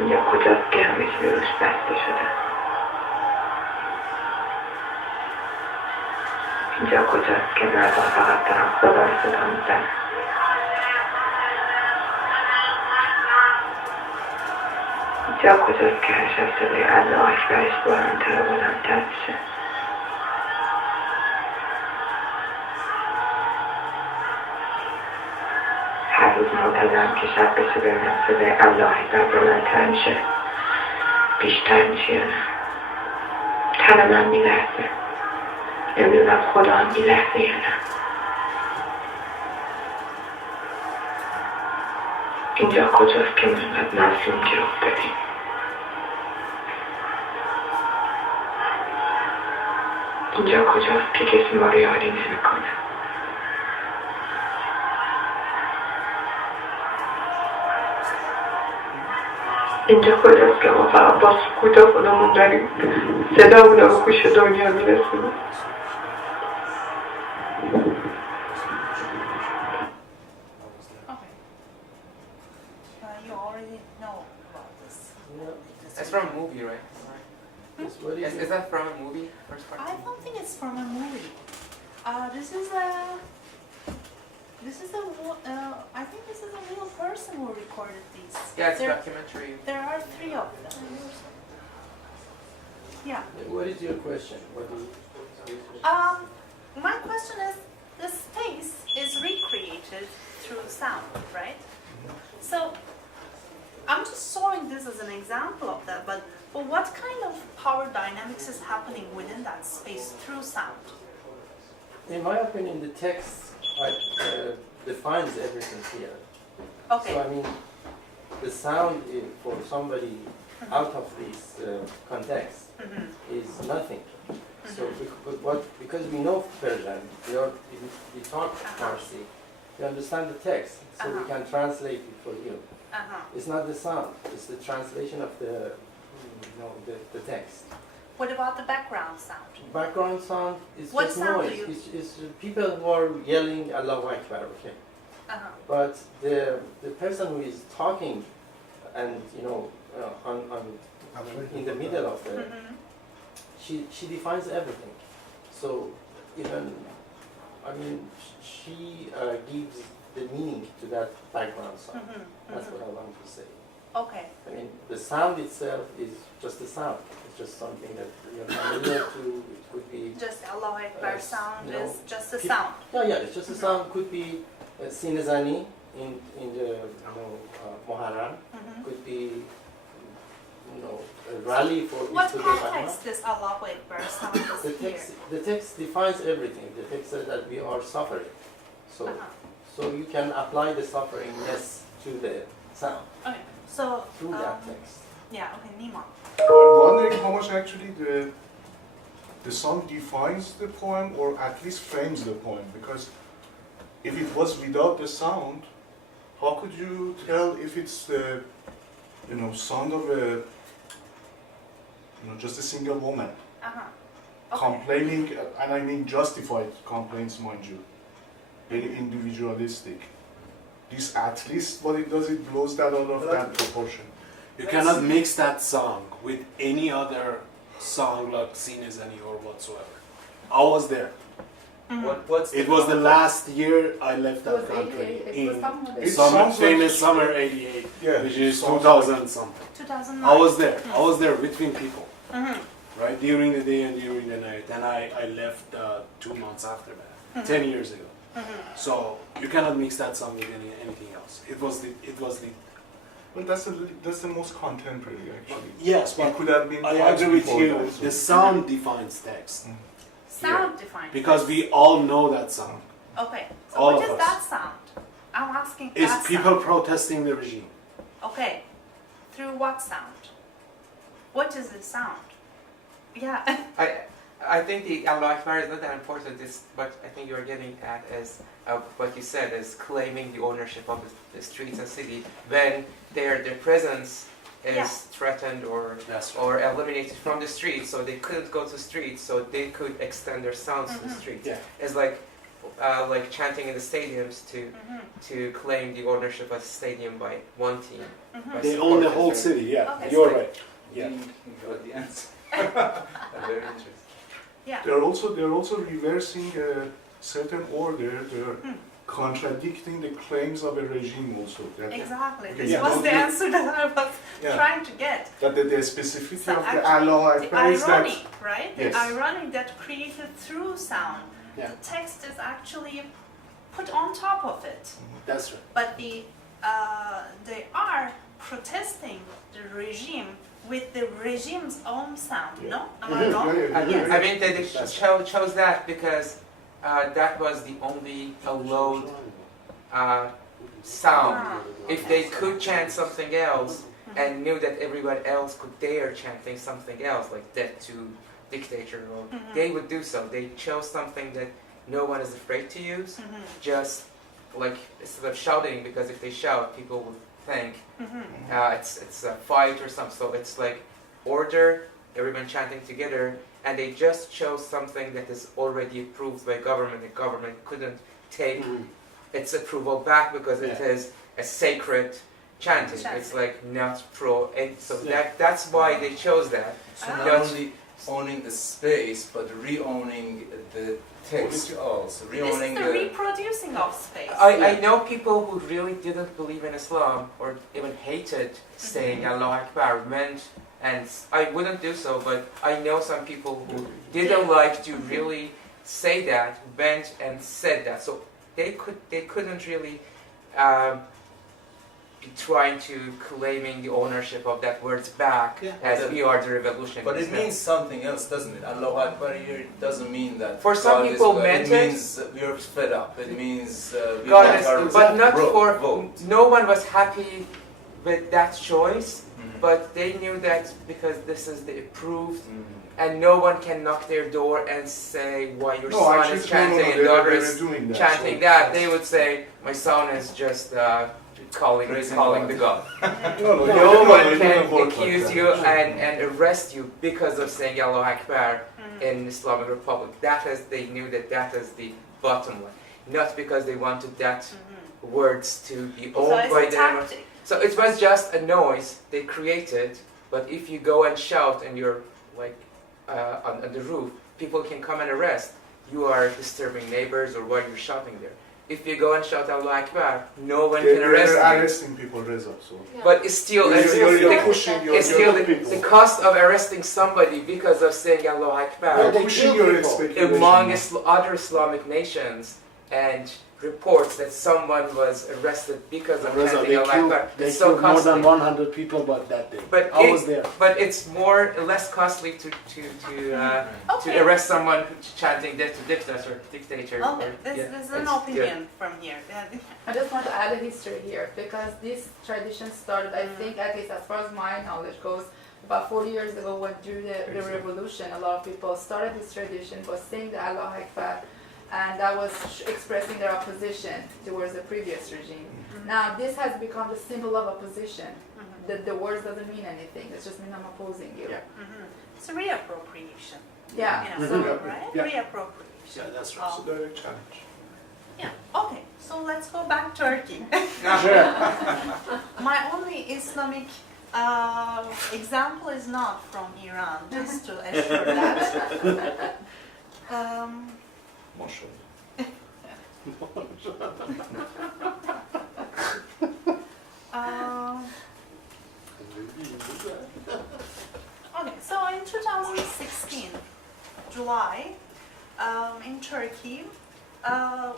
اینجا کجاست که همه چی روش بسته شده؟ اینجا کجاست که مردم فقط دارم خدا رو صدا میزنم؟ اینجا کجاست که هر شب صدای الله اکبرش بلندتر و بلندتر میشه؟ هر روز منتظرم که شب بشه ببینم صدای الله اکبر بلندتر میشه، بیشتر میشه یا نه. تن من میلرزه، نمیدونم خدا هم میلرزه یا نه. اینجا کجاست که ما اینقدر مظلوم گیر افتادیم؟ اینجا کجاست که کسی ما رو یاری نمیکنه؟ اینجا کجاست که ما فقط با سکوت خودمون داریم صدامون رو به گوش دنیا میرسونیم؟ You already know about this. It's from a movie, right? Is that from a movie? First part? I don't think it's from a movie. I think this is a real person who recorded these. Yeah, it's a documentary. There are 3 of them. Yeah. What is your question? My question is, the space is recreated through sound, right? So, I'm just showing this as an example of that, but what kind of power dynamics is happening within that space through sound? In my opinion, the text defines everything here. Okay. So I mean, the sound for somebody out of this context is nothing. So because we know Persian, we talk Farsi, we understand the text, so we can translate it for you. It's not the sound; it's the translation of the text. What about the background sound? Background sound is What just sound noise. do you? It's people who are yelling Allahu Akbar, okay? But the person who is talking, and in the middle of the, she defines everything. So even, I mean, she gives the meaning to that background sound. That's what I want to say. Okay. I mean, the sound itself is just a sound. It's just something that you're familiar to. It could be. Just Allahu Akbar sound you know, is just a sound. Yeah, it's just a sound. Could be sinazani in the Muharram. Could be a rally for. What Eid context this Allahu Akbar sound the is here? text, the text defines everything. The text says that we are suffering. So, so you can apply the sufferingness to the sound Okay. So through that text. yeah. Okay. Nima. I'm wondering how much actually the song defines the poem or at least frames the poem, because if it was without the sound, how could you tell if it's the sound of a just a single woman complaining, and I mean justified complaints, mind you, very individualistic. This at least what it does, it blows that out of that proportion. You cannot mix that song with any other song like Sinezani or whatsoever. I was there. It was the last year I left that country in summer, famous summer '88, which is 2000 something. 2009. I was there. I was there between people, right, during the day and during the night, and I left 2 months after that, 10 years ago. So you cannot mix that song with anything else. It was the. Well, that's the most contemporary actually. Yes, but it could have been. I agree with you. The sound defines text. Sound defines. Because we all know that sound. Okay. So all what of is us. that sound? I'm asking. It's that people sound. protesting the regime. Okay. Through what sound? What is the sound? Yeah. I think the Allah Akbar is not that important. It's what I think you're getting at is what you said is claiming the ownership of the streets and city when their presence is threatened or eliminated from the streets, so they couldn't go to streets, so they could extend their sounds to the streets. Yeah. It's like chanting in the stadiums to claim the ownership of the stadium by one team. They own the whole city. Yeah, okay. You're right. Yeah. You got the answer. Very interesting. Yeah. They're also reversing a certain order. They're contradicting the claims of a regime also. Exactly. This was the answer that I was trying to get. That the specificity So of the actually, Allah Akbar is that. ironic, right? Yes. The ironic that created through sound. Yeah. The text is actually put on top of it. That's right. But they are protesting the regime with the regime's own sound, no? Am I wrong? Yes. I mean, they chose that because that was the only allowed sound. If they could chant something else and knew that everyone else could dare chanting something else, like death to dictator, they would do so. They chose something that no one is afraid to use, just like instead of shouting, because if they shout, people will think it's a fight or something. So it's like order, everyone chanting together, and they just chose something that is already approved by government. The government couldn't take its approval back because it is a sacred chanting. It's like not pro, and so that's why they chose that. So not only owning the space, but re-owning the text also. Re-owning this is the reproducing of space. I know people who really didn't believe in Islam or even hated saying Allah Akbar meant, and I wouldn't do so, but I know some people who didn't like to really say that, went and said that. So they couldn't really be trying to claiming the ownership of that words back as we are the revolution. But it means something else, doesn't it? Allah Akbar here doesn't mean that. For some God people, it means we are fed up. It means we God want is, our but not for vote. no one was happy with that choice. But they knew that because this is the approved, and no one can knock their door and say why your son is chanting and daughter is chanting that. They would say my son is just calling the God. No one can accuse you and arrest you because of saying Allah Akbar in Islamic Republic. They knew that is the bottom line, not because they wanted that words to be owned by them. So it was just a noise they created, but if you go and shout and you're like on the roof, people can come and arrest. You are disturbing neighbors or why you're shouting there. if you go and shout Allah Akbar, no one They're can arrest you. arresting people, Reza. So. But it's still, You're pushing your the cost of arresting somebody because of saying Allah Akbar You're pushing your expectations. among other Islamic nations, and reports that someone was arrested because of Reza, chanting they Allah killed, Akbar. they It's so killed more costly. than 100 people but that day. But I was there. But it's less costly to Okay. arrest someone chanting death to dictator. Okay, or- there's an it's- opinion from here. I just want to add a history here because this tradition started, I think, at least as far as my knowledge goes, about 40 years ago when during the revolution, a lot of people started this tradition by saying the Allah Akbar, and that was expressing their opposition towards the previous regime. Now this has become the symbol of opposition. The words doesn't mean anything. It just means I'm opposing you. It's a reappropriation. Yeah. You know, so, right? Yeah. Reappropriation. Yeah, that's It's a direct challenge. Yeah. Okay. So let's go back to Turkey. Sure. My only Islamic example is not from Iran, just to assure that. Mashallah. Okay, so in 2016, July, in Turkey, I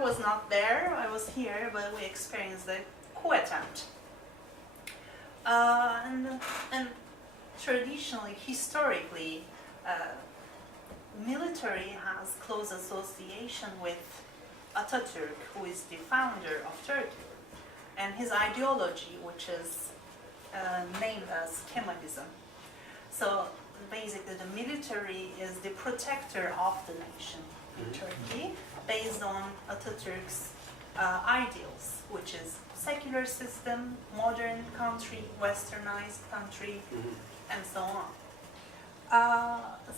was not there, I was here, but we experienced the coup attempt. And traditionally, historically, military has close association with Atatürk, who is the founder of Turkey, and his ideology, which is named as Kemalism. So basically, the military is the protector of the nation in Turkey, based on Atatürk's ideals, which is secular system, modern country, westernized country, and so on.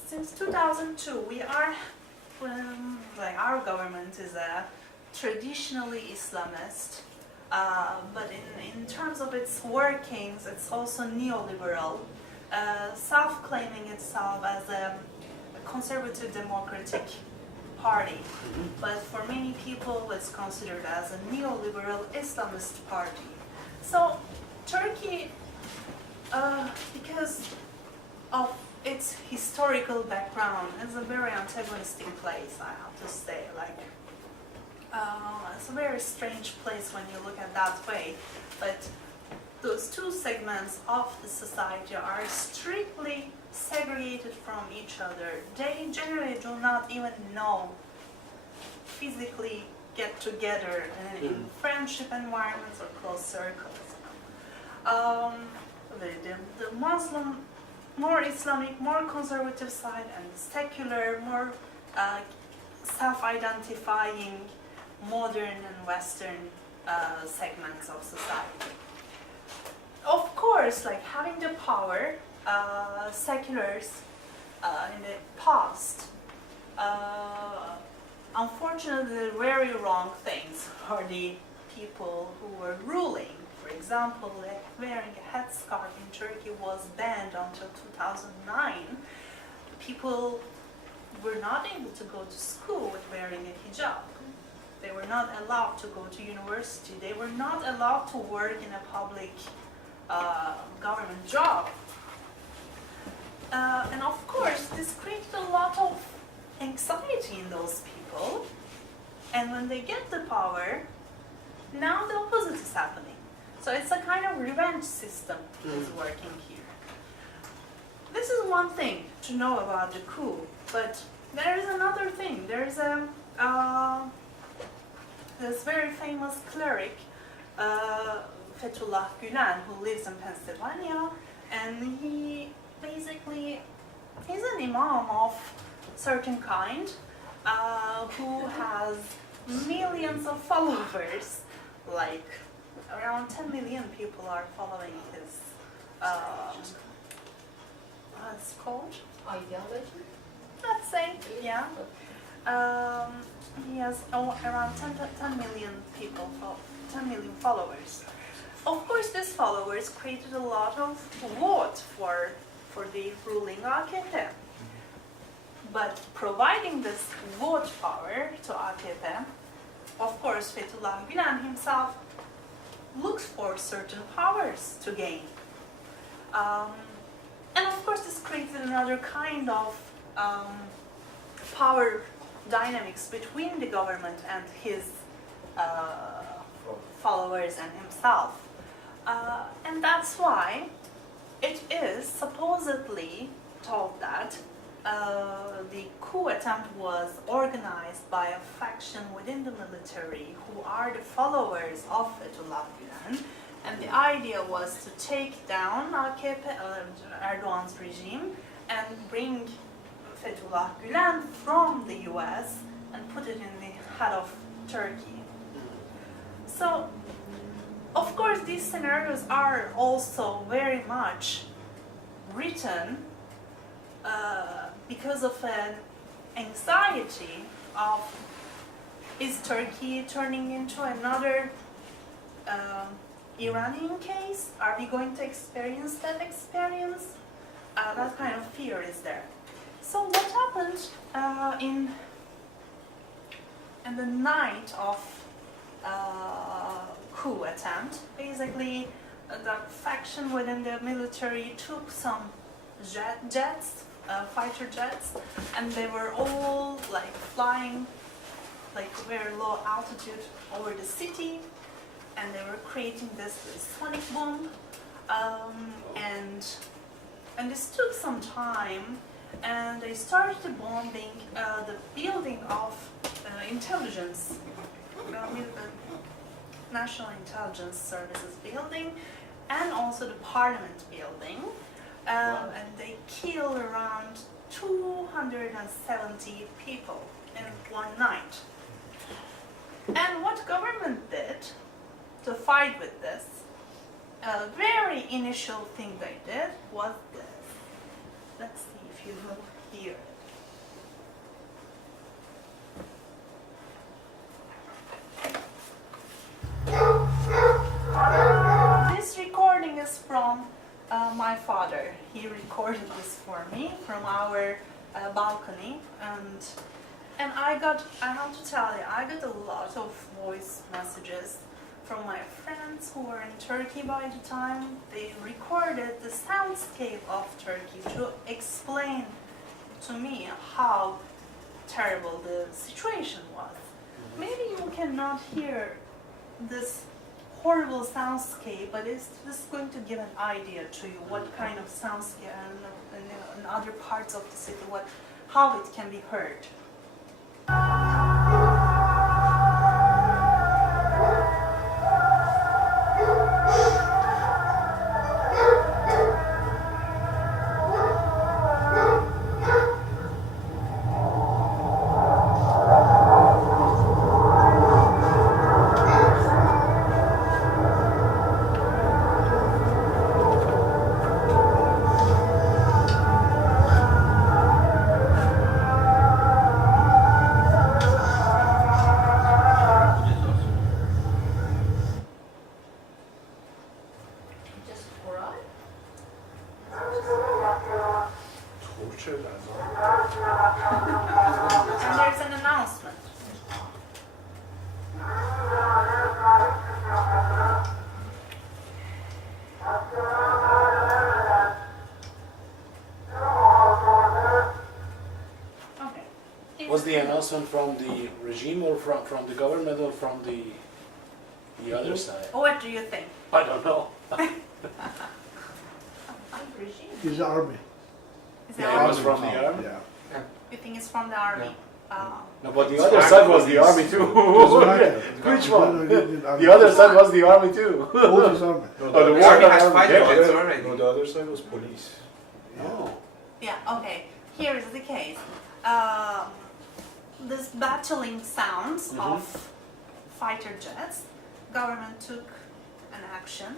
Since 2002, we are, like our government is a traditionally Islamist, but in terms of its workings, it's also neoliberal, self-claiming itself as a conservative democratic party. But for many people, it's considered as a neoliberal Islamist party. So Turkey, because of its historical background, is a very antagonistic place, I have to say. Like, it's a very strange place when you look at that way. But those two segments of the society are strictly segregated from each other. They generally do not even know, physically get together in friendship environments or close circles. The Muslim, more Islamic, more conservative side, and secular, more self-identifying, modern and Western segments of society. Of course, like having the power, seculars in the past, unfortunately, very wrong things for the people who were ruling. For example, wearing a headscarf in Turkey was banned until 2009. People were not able to go to school with wearing a hijab. They were not allowed to go to university. They were not allowed to work in a public government job. And of course, this created a lot of anxiety in those people. And when they get the power, now the opposite is happening. So it's a kind of revenge system that is working here. This is one thing to know about the coup, but there is another thing. There is this very famous cleric, Fethullah Gülen, who lives in Pennsylvania, and he basically is an imam of certain kind, who has millions of followers, like around 10 million people are following his, what's it called? Ideology? Let's say, yeah. He has around 10 million people, 10 million followers. Of course, these followers created a lot of vote for the ruling AKP. But providing this vote power to AKP, of course, Fethullah Gülen himself looks for certain powers to gain. And of course, this created another kind of power dynamics between the government and his followers and himself. And that's why it is supposedly told that the coup attempt was organized by a faction within the military who are the followers of Fethullah Gülen, and the idea was to take down AKP, Erdogan's regime, and bring Fethullah Gülen from the US and put it in the head of Turkey. So, of course, these scenarios are also very much written because of an anxiety of, is Turkey turning into another Iranian case? Are we going to experience that experience? That kind of fear is there. So what happened in the night of coup attempt? Basically, the faction within the military took some jets, fighter jets, and they were all like flying like very low altitude over the city, and they were creating this sonic boom, and this took some time, and they started bombing the building of intelligence, National Intelligence Services building, and also the Parliament building. And they killed around 270 people in one night. And what government did to fight with this, a very initial thing they did was this. Let's see if you will hear it. This recording is from my father. He recorded this for me from our balcony, and I have to tell you, I got a lot of voice messages from my friends who were in Turkey by the time. They recorded the soundscape of Turkey to explain to me how terrible the situation was. Maybe you cannot hear this horrible soundscape, but it's just going to give an idea to you what kind of soundscape in other parts of the city, how it can be heard. And there's an announcement. Okay. Was the announcement from the regime or from the government or from the other side? What do you think? I don't know. It's the army. Is it Yeah, it was army? from the army? Yeah. You think it's from the army? No, but the other side was the army too. Which one? The The other side was the army too. Both is army. No, Oh, the The army war has army. fighter Yeah. jets already. No, the other side was police. Oh. Yeah, okay. Here is the case. This battling sounds of fighter jets, government took an action,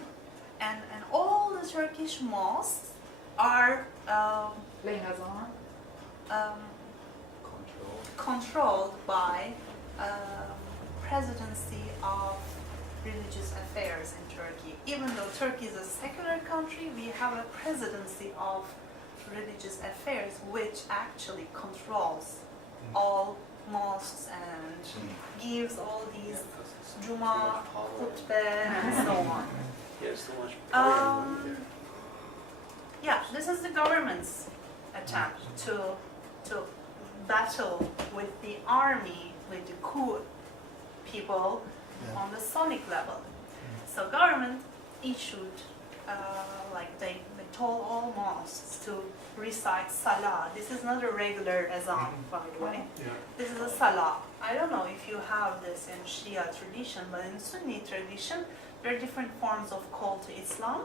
and all the Turkish mosques are Playing as on. controlled by Presidency of Religious Affairs in Turkey. Even though Turkey is a secular country, we have a presidency of religious affairs, which actually controls all mosques and gives all these Juma, khutbah, and so on. Yeah, this is the government's attempt to battle with the army, with the coup people on the sonic level. So government issued, like they told all mosques to recite salah. This is not a regular azan, by the way. This is a salah. I don't know if you have this in Shia tradition, but in Sunni tradition, there are different forms of call to Islam,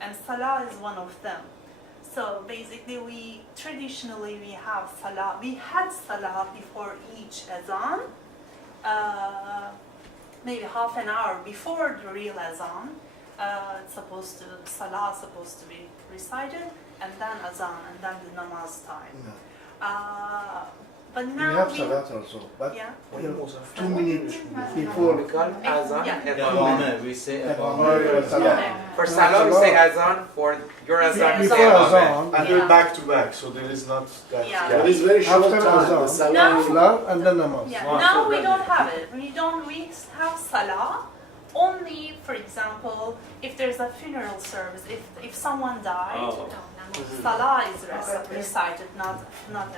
and salah is one of them. So basically, we have salah. We had salah before each azan, maybe half an hour before the real azan. Salah is supposed to be recited, and then azan, and then the namaz time. But now we have salat also, but 2 minutes before. We call azan Evame, we say For salah we say azan, for your azan we say Before evame. azan, And they're back to back, so there is not that. Yeah. It is very short after time. The azan, salah- salah and then namaz. Yeah, now we don't have it. We have salah only, for example, if there's a funeral service, if someone died, salah is recited, not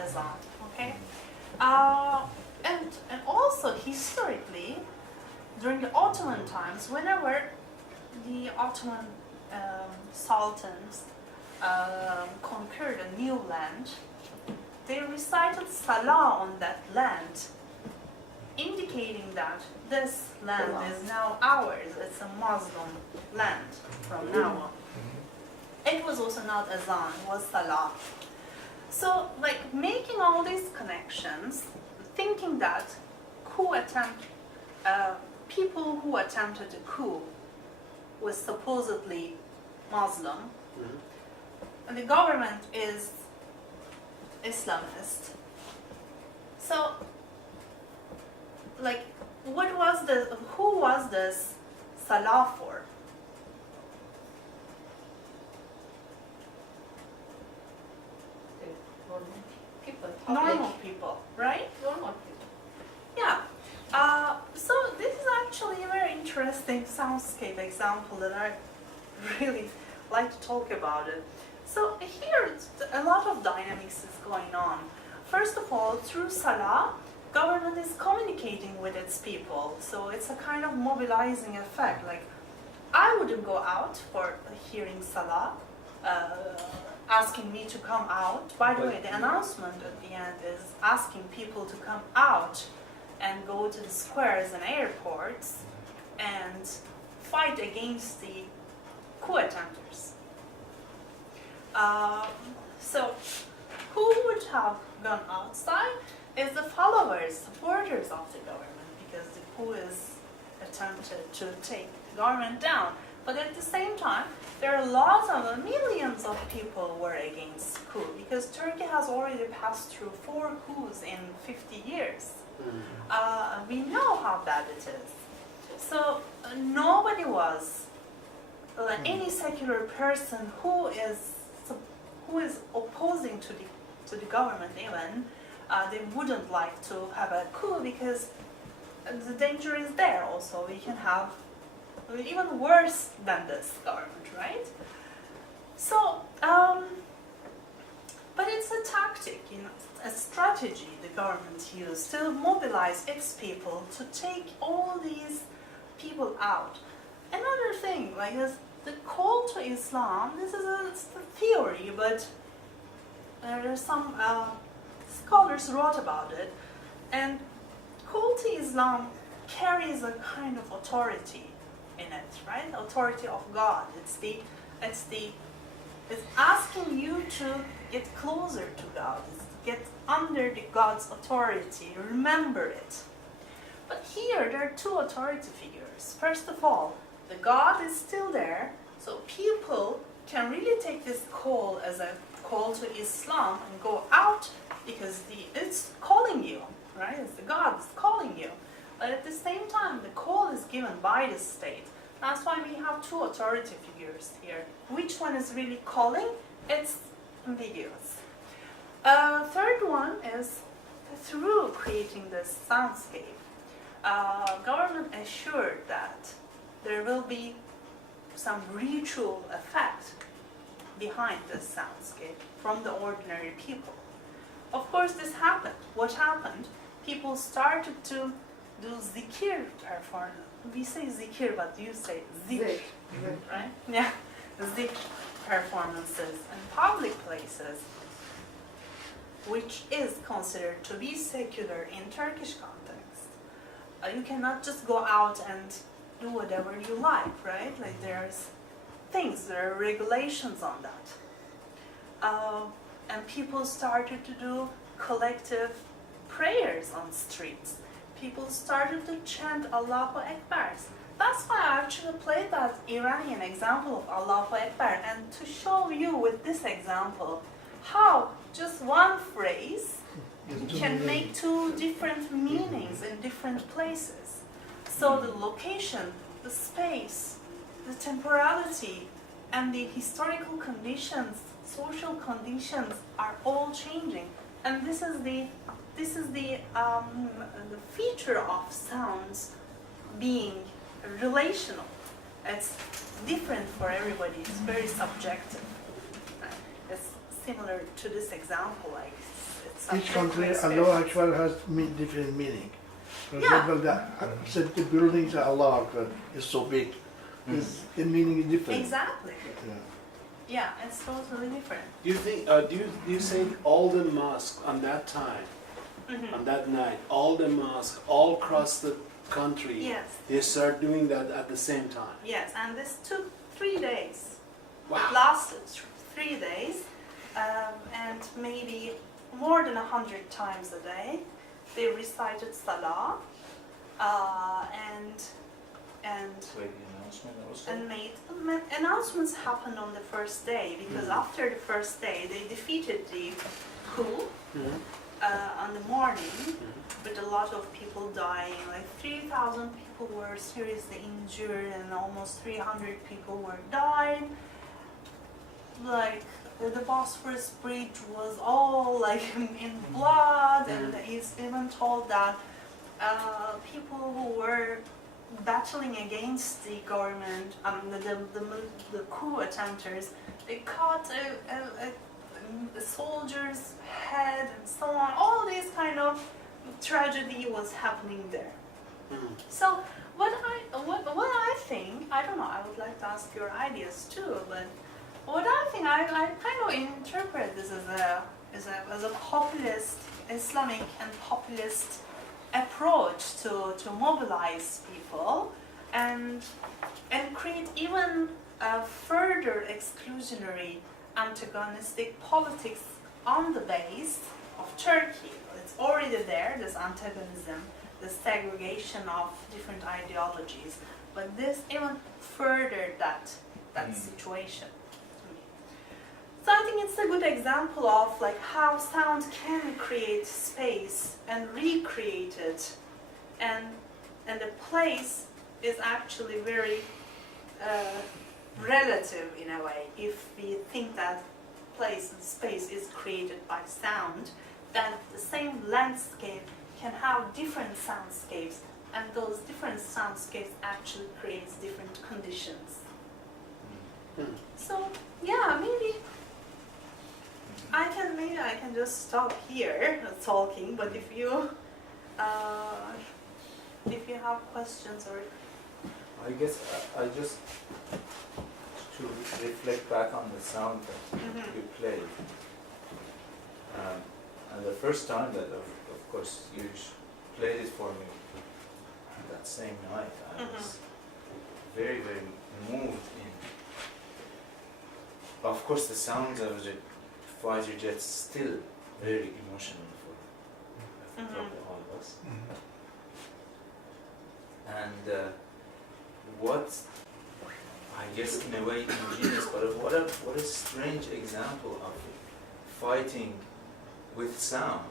azan. Okay, and also historically, during the Ottoman times, whenever the Ottoman sultans conquered a new land, they recited salah on that land, indicating that this land is now ours. It's a Muslim land from now on. It was also not azan, it was salah. So, like, making all these connections, thinking that people who attempted a coup was supposedly Muslim, and the government is Islamist. So, like, who was this salah for? Normal people, right? Normal people. Yeah. So this is actually a very interesting soundscape example that I really like to talk about it. So here, a lot of dynamics is going on. First of all, through salah, government is communicating with its people. So it's a kind of mobilizing effect. Like, I wouldn't go out for hearing salah, asking me to come out. By the way, the announcement at the end is asking people to come out and go to the squares and airports and fight against the coup attempters. So who would have gone outside is the followers, supporters of the government, because the coup is attempted to take the government down. But at the same time, there are millions of people who were against coup, because Turkey has already passed through 4 coups in 50 years. We know how bad it is. So nobody was, any secular person who is opposing to the government even, they wouldn't like to have a coup, because the danger is there also. We can have even worse than this government, right? So, but it's a tactic, a strategy the government used to mobilize its people to take all these people out. Another thing, like this, the call to Islam, it's a theory, but there's some scholars wrote about it, and call to Islam carries a kind of authority in it, right? Authority of God. It's asking you to get closer to God. It's get under the God's authority. Remember it. But here there are 2 authority figures. First of all, the God is still there, so people can really take this call as a call to Islam and go out, because it's calling you, right? It's the God is calling you. But at the same time, the call is given by the state. That's why we have 2 authority figures here. Which one is really calling? It's ambiguous. Third one is through creating this soundscape, government assured that there will be some ritual effect behind this soundscape from the ordinary people. Of course, this happened. What happened? People started to do zikir performance. We say zikir, but you say zikr, right? Yeah, zikr performances in public places, which is considered to be secular in Turkish context. You cannot just go out and do whatever you like, right? Like there's things, there are regulations on that. And people started to do collective prayers on streets. People started to chant Allahu Akbar. That's why I actually played that Iranian example of Allahu Akbar, and to show you with this example how just one phrase can make two different meanings in different places. So the location, the space, the temporality, and the historical conditions, social conditions are all changing. And this is the feature of sounds being relational. It's different for everybody. It's very subjective. It's similar to this example. Like it's each country, Allah Akbar has different meaning. For example, the buildings of Allah Akbar is so big. The meaning is different. Exactly. Yeah, it's totally different. Do you think? Do you think all the mosques on that time, on that night, all the mosques all across the country, yes, they start doing that at the same time? Yes, and this took 3 days. Wow. It lasted 3 days, and maybe more than 100 times a day. They recited Salah, and made announcements happened on the first day, because after the first day they defeated the coup on the morning, with a lot of people dying. Like 3,000 people were seriously injured and almost 300 people were died. Like the Bosphorus Bridge was all like in blood, and he's even told that people who were battling against the government, the coup attempters, they cut a soldier's head and so on. All this kind of tragedy was happening there. So what I think, I don't know, I would like to ask your ideas too, but what I think, I kind of interpret this as a populist, Islamic and populist approach to mobilize people and create even a further exclusionary antagonistic politics on the base of Turkey. It's already there, this antagonism, this segregation of different ideologies, but this even furthered that situation. So I think it's a good example of like how sound can create space and recreate it, and the place is actually very relative in a way. If we think that place and space is created by sound, then the same landscape can have different soundscapes, and those different soundscapes actually creates different conditions. So yeah, maybe I can just stop here talking, but if you have questions or I guess I just to reflect back on the sound that you played. And the first time that of course you played it for me that same night, I was very, very moved in. Of course, the sounds of the fighter jets still very emotional for probably all of us. And what, I guess in a way ingenious, but what a strange example of fighting with sound.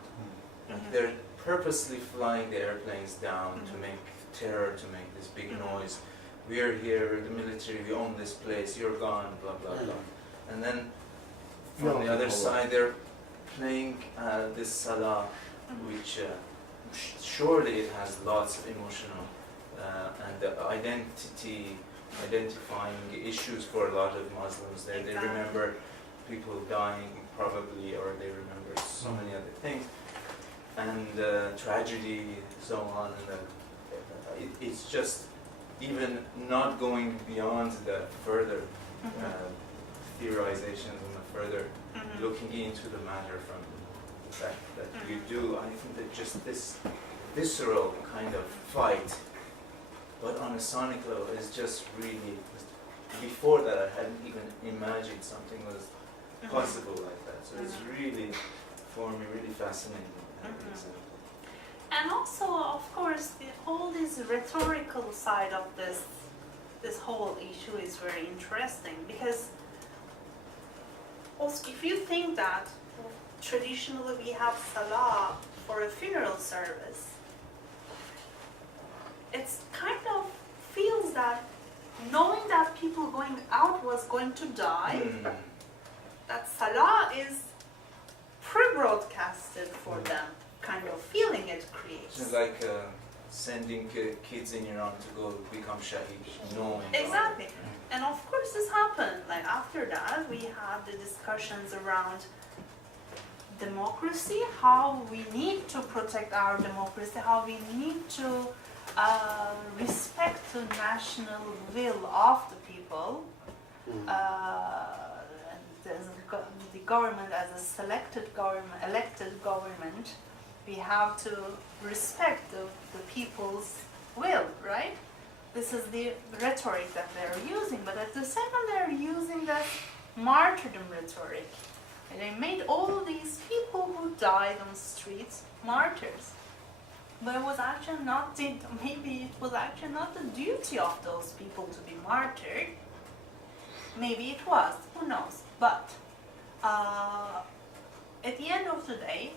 They're purposely flying the airplanes down to make terror, to make this big noise. We are here, the military, we own this place, you're gone, blah, blah, blah. And then from No. the other side, they're playing this salah, which surely it has lots of emotional and identifying issues for a lot of Muslims. They remember people dying probably, or they remember so many other things, and tragedy, so on. And it's just even not going beyond the further theorizations and the further looking into the matter from the fact that you do. I think that just this visceral kind of fight, but on a sonic level, is just really. Before that, I hadn't even imagined something was possible like that. So it's really, for me, really fascinating. And also, of course, all this rhetorical side of this whole issue is very interesting, because also, if you think that traditionally we have salah for a funeral service, it's kind of feels that knowing that people going out was going to die, that salah is pre-broadcasted for them, kind of feeling it creates. It's like sending kids in Iran to go become shaheed, knowing. Exactly. And of course this happened. Like after that, we had the discussions around democracy, how we need to protect our democracy, how we need to respect the national will of the people. The government as a selected government, elected government, we have to respect the people's will, right? This is the rhetoric that they're using, but at the same time they're using that martyrdom rhetoric. And they made all these people who died on the streets martyrs. But it was actually not maybe it was actually not the duty of those people to be martyred. Maybe it was, who knows? But at the end of the day,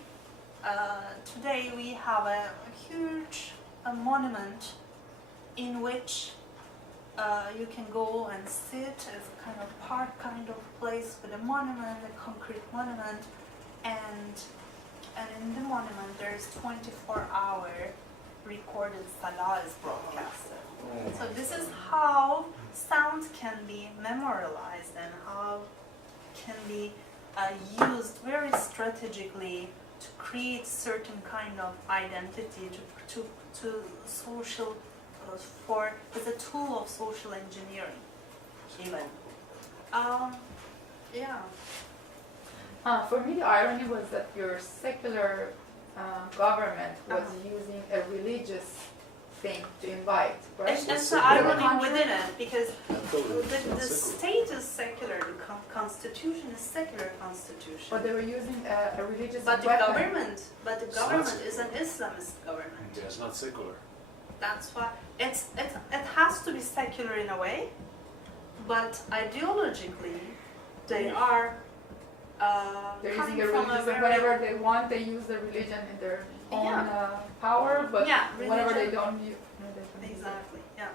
today we have a huge monument in which you can go and sit as a kind of park kind of place with a monument, a concrete monument, and in the monument there's 24-hour recorded salah is broadcasted. So this is how sound can be memorialized and how can be used very strategically to create certain kind of identity, to social, as a tool of social engineering, even. Yeah. For me, the irony was that your secular government was using a religious thing to invite, right? And so irony within it, because the state is secular, the constitution is secular constitution. But they were using a religious But the weapon. government is an Islamist government. Yeah, it's not secular. That's why it has to be secular in a way, but ideologically they are They're coming using a from religion, a whenever they want, they use the religion in their own power, but whenever they don't use exactly, yeah.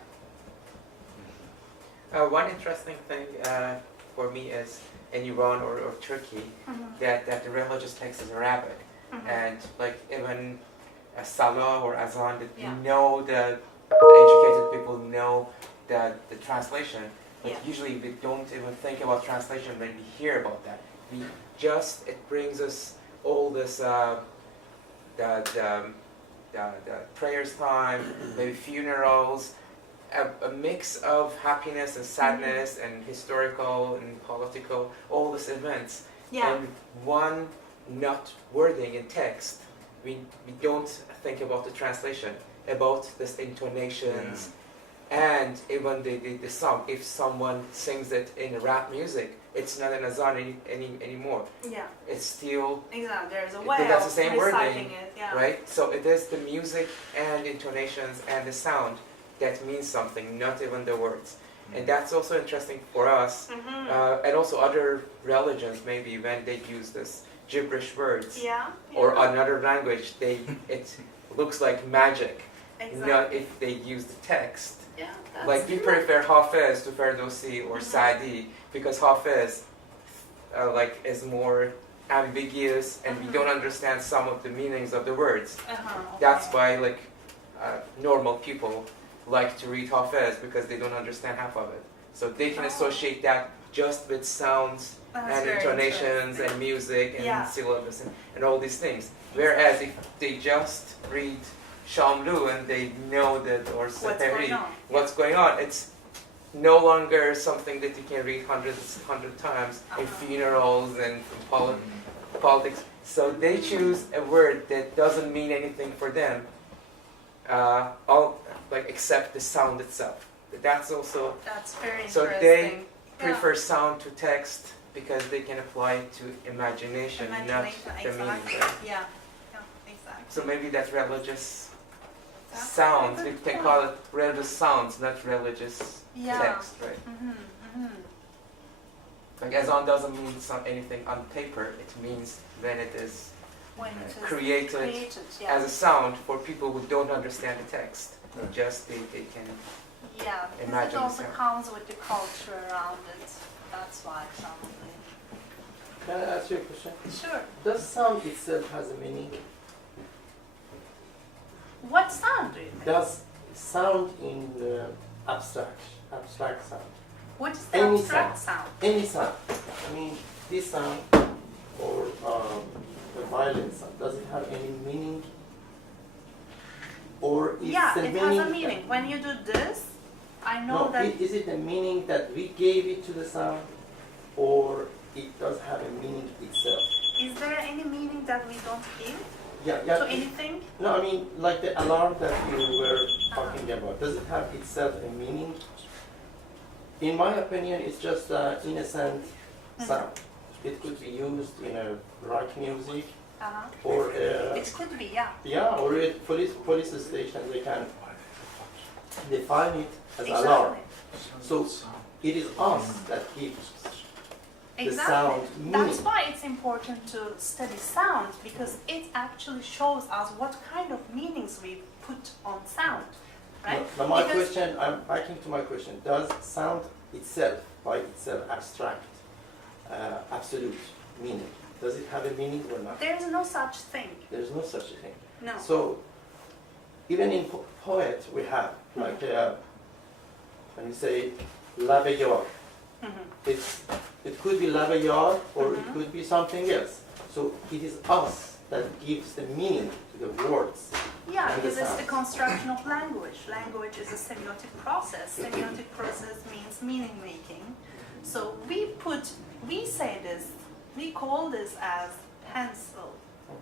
One interesting thing for me is in Iran or Turkey that the religious text is Arabic, and like even a salah or azan, that you know the educated people know the translation, but usually we don't even think about translation when we hear about that. We just, it brings us all this the prayers time, maybe funerals, a mix of happiness and sadness and historical and political, all these events. And one not wording in text, we don't think about the translation, about this intonations, and even the song. If someone sings it in rap music, it's not an azan anymore. Yeah. It's still exactly. There's a way that's of the same reciting wording, it. Yeah. Right? So it is the music and intonations and the sound that means something, not even the words. And that's also interesting for us, and also other religions maybe when they use this gibberish words or another language, it looks like magic. Not if they use the text. Like we prefer Hafiz to Ferdowsi or Saadi because Hafiz like is more ambiguous, and we don't understand some of the meanings of the words. That's why like normal people like to read Hafez, because they don't understand half of it. So they can associate that just with sounds and intonations and music and syllabus and all these things. Whereas if they just read Shamlu and they know that, or Seperi, what's going on, it's no longer something that you can read hundred times in funerals and politics. So they choose a word that doesn't mean anything for them, except the sound itself. That's also very so interesting. they prefer sound to text because they can apply it to imagination, not the meaning. Yeah, exactly. So maybe that's religious sounds. We can call it religious sounds, not religious text, right? Like azan doesn't mean anything on paper. It means when it is created as a sound for people who don't understand the text. Just they can because it also comes with the culture around it. That's why probably. Can I ask you a question? Sure. Does sound itself has a meaning? What sound do you think? Does sound in abstract sound? What is the abstract sound? Any sound. I mean, this sound or the violin sound. Does it have any meaning? Or is the it meaning has a meaning. When you do this, I know that. Is it a meaning that we gave it to the sound, or it does have a meaning itself? Is there any meaning that we don't give to anything? No, I mean like the alarm that you were talking about. Does it have itself a meaning? In my opinion, it's just an innocent sound. It could be used in a rock music. Or it could be, or a police station, they can define it as alarm. So it is us that gives the sound meaning. That's why it's important to study sound, because it actually shows us what kind of meanings we put on sound, right? Now my question, I'm backing to my question. Does sound itself, by itself, abstract, absolute meaning? Does it have a meaning or not? There is no such thing. There is no such a thing. No. So, even in poet, we have, like, when you say, labayar, it could be labayar, or it could be something else. So, it is us that gives the meaning to the words. Yeah, because it's the construction of language. Language is a semiotic process. Semiotic process means meaning making. So, we say this, we call this as pencil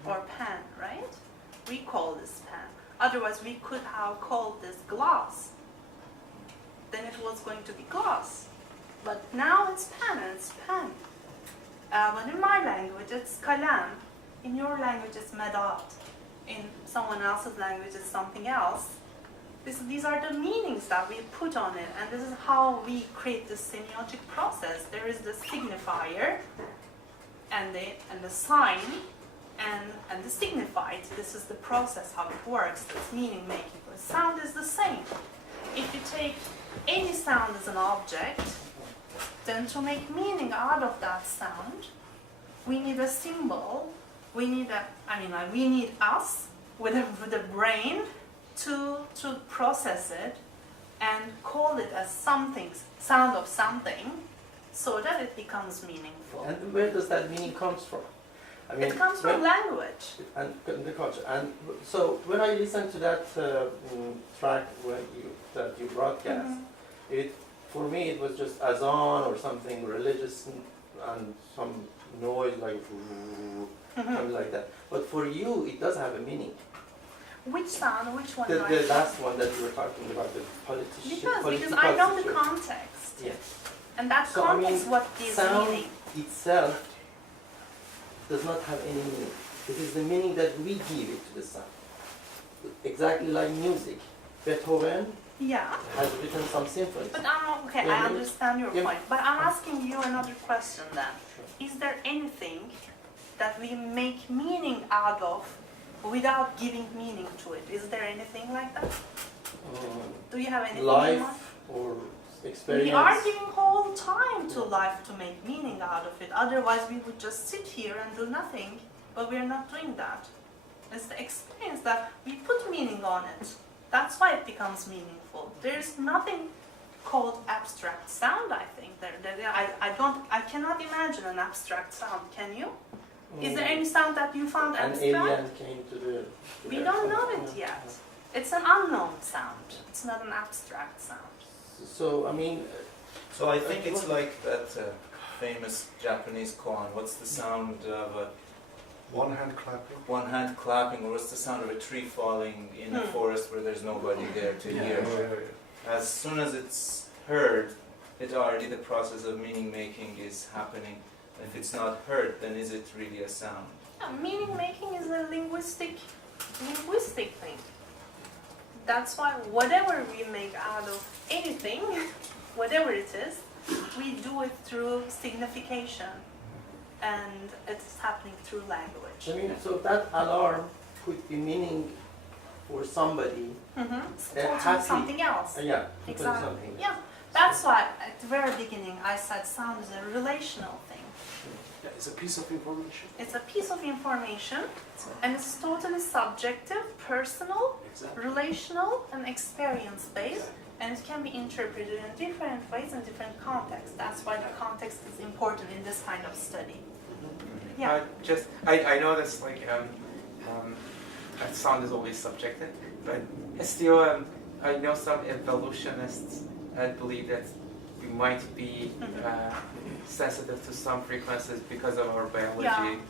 or pen, right? We call this pen. Otherwise, we could have called this glass. Then it was going to be glass. But now it's pen and it's pen. But in my language, it's kalam. In your language, it's medat. In someone else's language, it's something else. These are the meanings that we put on it, and this is how we create the semiotic process. There is the signifier, and the sign, and the signified. This is the process, how it works. It's meaning making. The sound is the same. If you take any sound as an object, then to make meaning out of that sound, we need a symbol. We need us with a brain to process it and call it as something, sound of something, so that it becomes meaningful. And where does that meaning comes from? I mean, it comes from language. And the culture. And so when I listened to that track that you broadcast, for me it was just azan or something religious and some noise like something like that. But for you, it does have a meaning. Which sound? Which one? The last one that you were talking about, the politician. Because I know the context. Yes. And that context is what gives sound meaning. Itself does not have any meaning. It is the meaning that we give it to the sound. Exactly like music. Beethoven has written some symphonies. But I understand your point. But I'm asking you another question then. Is there anything that we make meaning out of without giving meaning to it? Is there anything like that? Do you have anything in mind? Life or experience. We are giving whole time to life to make meaning out of it. Otherwise, we would just sit here and do nothing. But we are not doing that. It's the experience that we put meaning on it. That's why it becomes meaningful. There's nothing called abstract sound, I think. I cannot imagine an abstract sound, can you? Is there any sound that you found An abstract? alien came to the... We don't know it yet. It's an unknown sound. It's not an abstract sound. So, I mean... So I think it's like that famous Japanese koan. What's the sound of a... One hand clapping. One hand clapping, or what's the sound of a tree falling in a forest where there's nobody there to hear? As soon as it's heard, it already, the process of meaning making is happening. If it's not heard, then is it really a sound? Yeah, meaning making is a linguistic thing. That's why whatever we make out of anything, whatever it is, we do it through signification. And it's happening through language. I mean, so that alarm could be meaning for somebody. Something else. Yeah, exactly. Something. Yeah, that's why at the very beginning I said sound is a relational thing. Yeah, it's a piece of information. It's a piece of information, and it's totally subjective, personal, relational, and experience-based. And it can be interpreted in different ways in different contexts. That's why the context is important in this kind of study. Yeah. I know that's like sound is always subjective, but still I know some evolutionists believe that we might be sensitive to some frequencies because of our biology.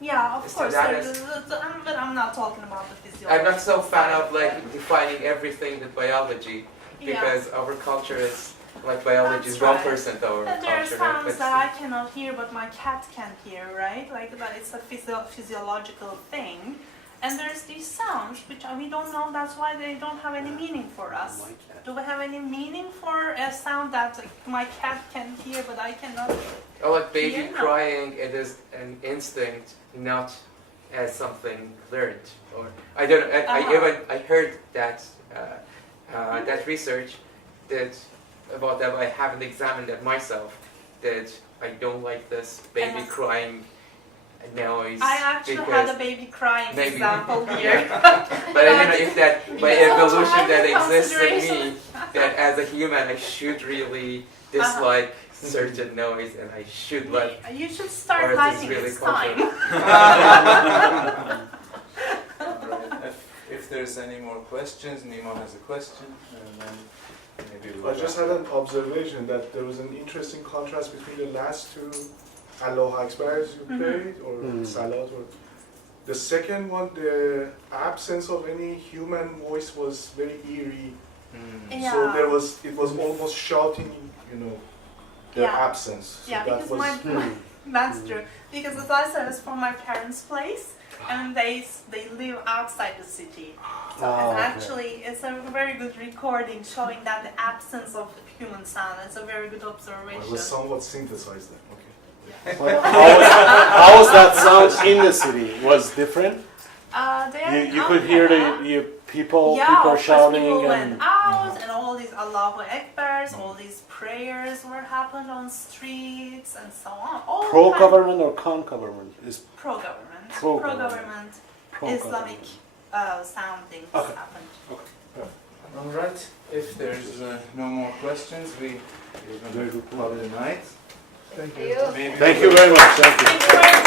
Yeah, of So course. that But I'm not talking about the physiology. I'm not so fan of like defining everything with biology, because our culture is like biology is 1% of our And there are culture. sounds that I cannot hear, but my cat can hear, right? Like that, it's a physiological thing. And there's these sounds which we don't know. That's why they don't have any meaning for us. Do we have any meaning for a sound that my cat can hear, but I cannot? Or like baby hear? No. crying, it is an instinct, not as something learned. Or I don't. I heard that that research that about that. I haven't examined that myself. That I don't like this baby crying noise. I actually had a baby crying example here. But I don't know if that by evolution that exists in me, that as a human I should really dislike certain noise and I should let. You should start liking really this time. If there's any more questions, Nima has a question, and then maybe I just had an observation that there was an interesting contrast between the last two Allahu Akbars you played, or Salat, or the second one, the absence of any human voice was very eerie. So it was almost shouting, their absence. So yeah, that because that's true. Because as I said, it's from my parents' place, and they live outside the city. So it's a very good recording showing that the absence of human sound. It's a very good observation. It was somewhat synthesized then. Okay. How was that sound in the city? Was different? You could hear the people shouting. People went out, and all these Allahu Akbars, all these prayers were happened on streets and so on. All Pro-government or con-government? Pro-government. Pro-government. Islamic sound things happened. Okay. All right. If there's no more questions, we're going to call it a night. Thank you. Thank you very much. Thank you. Thank you very much.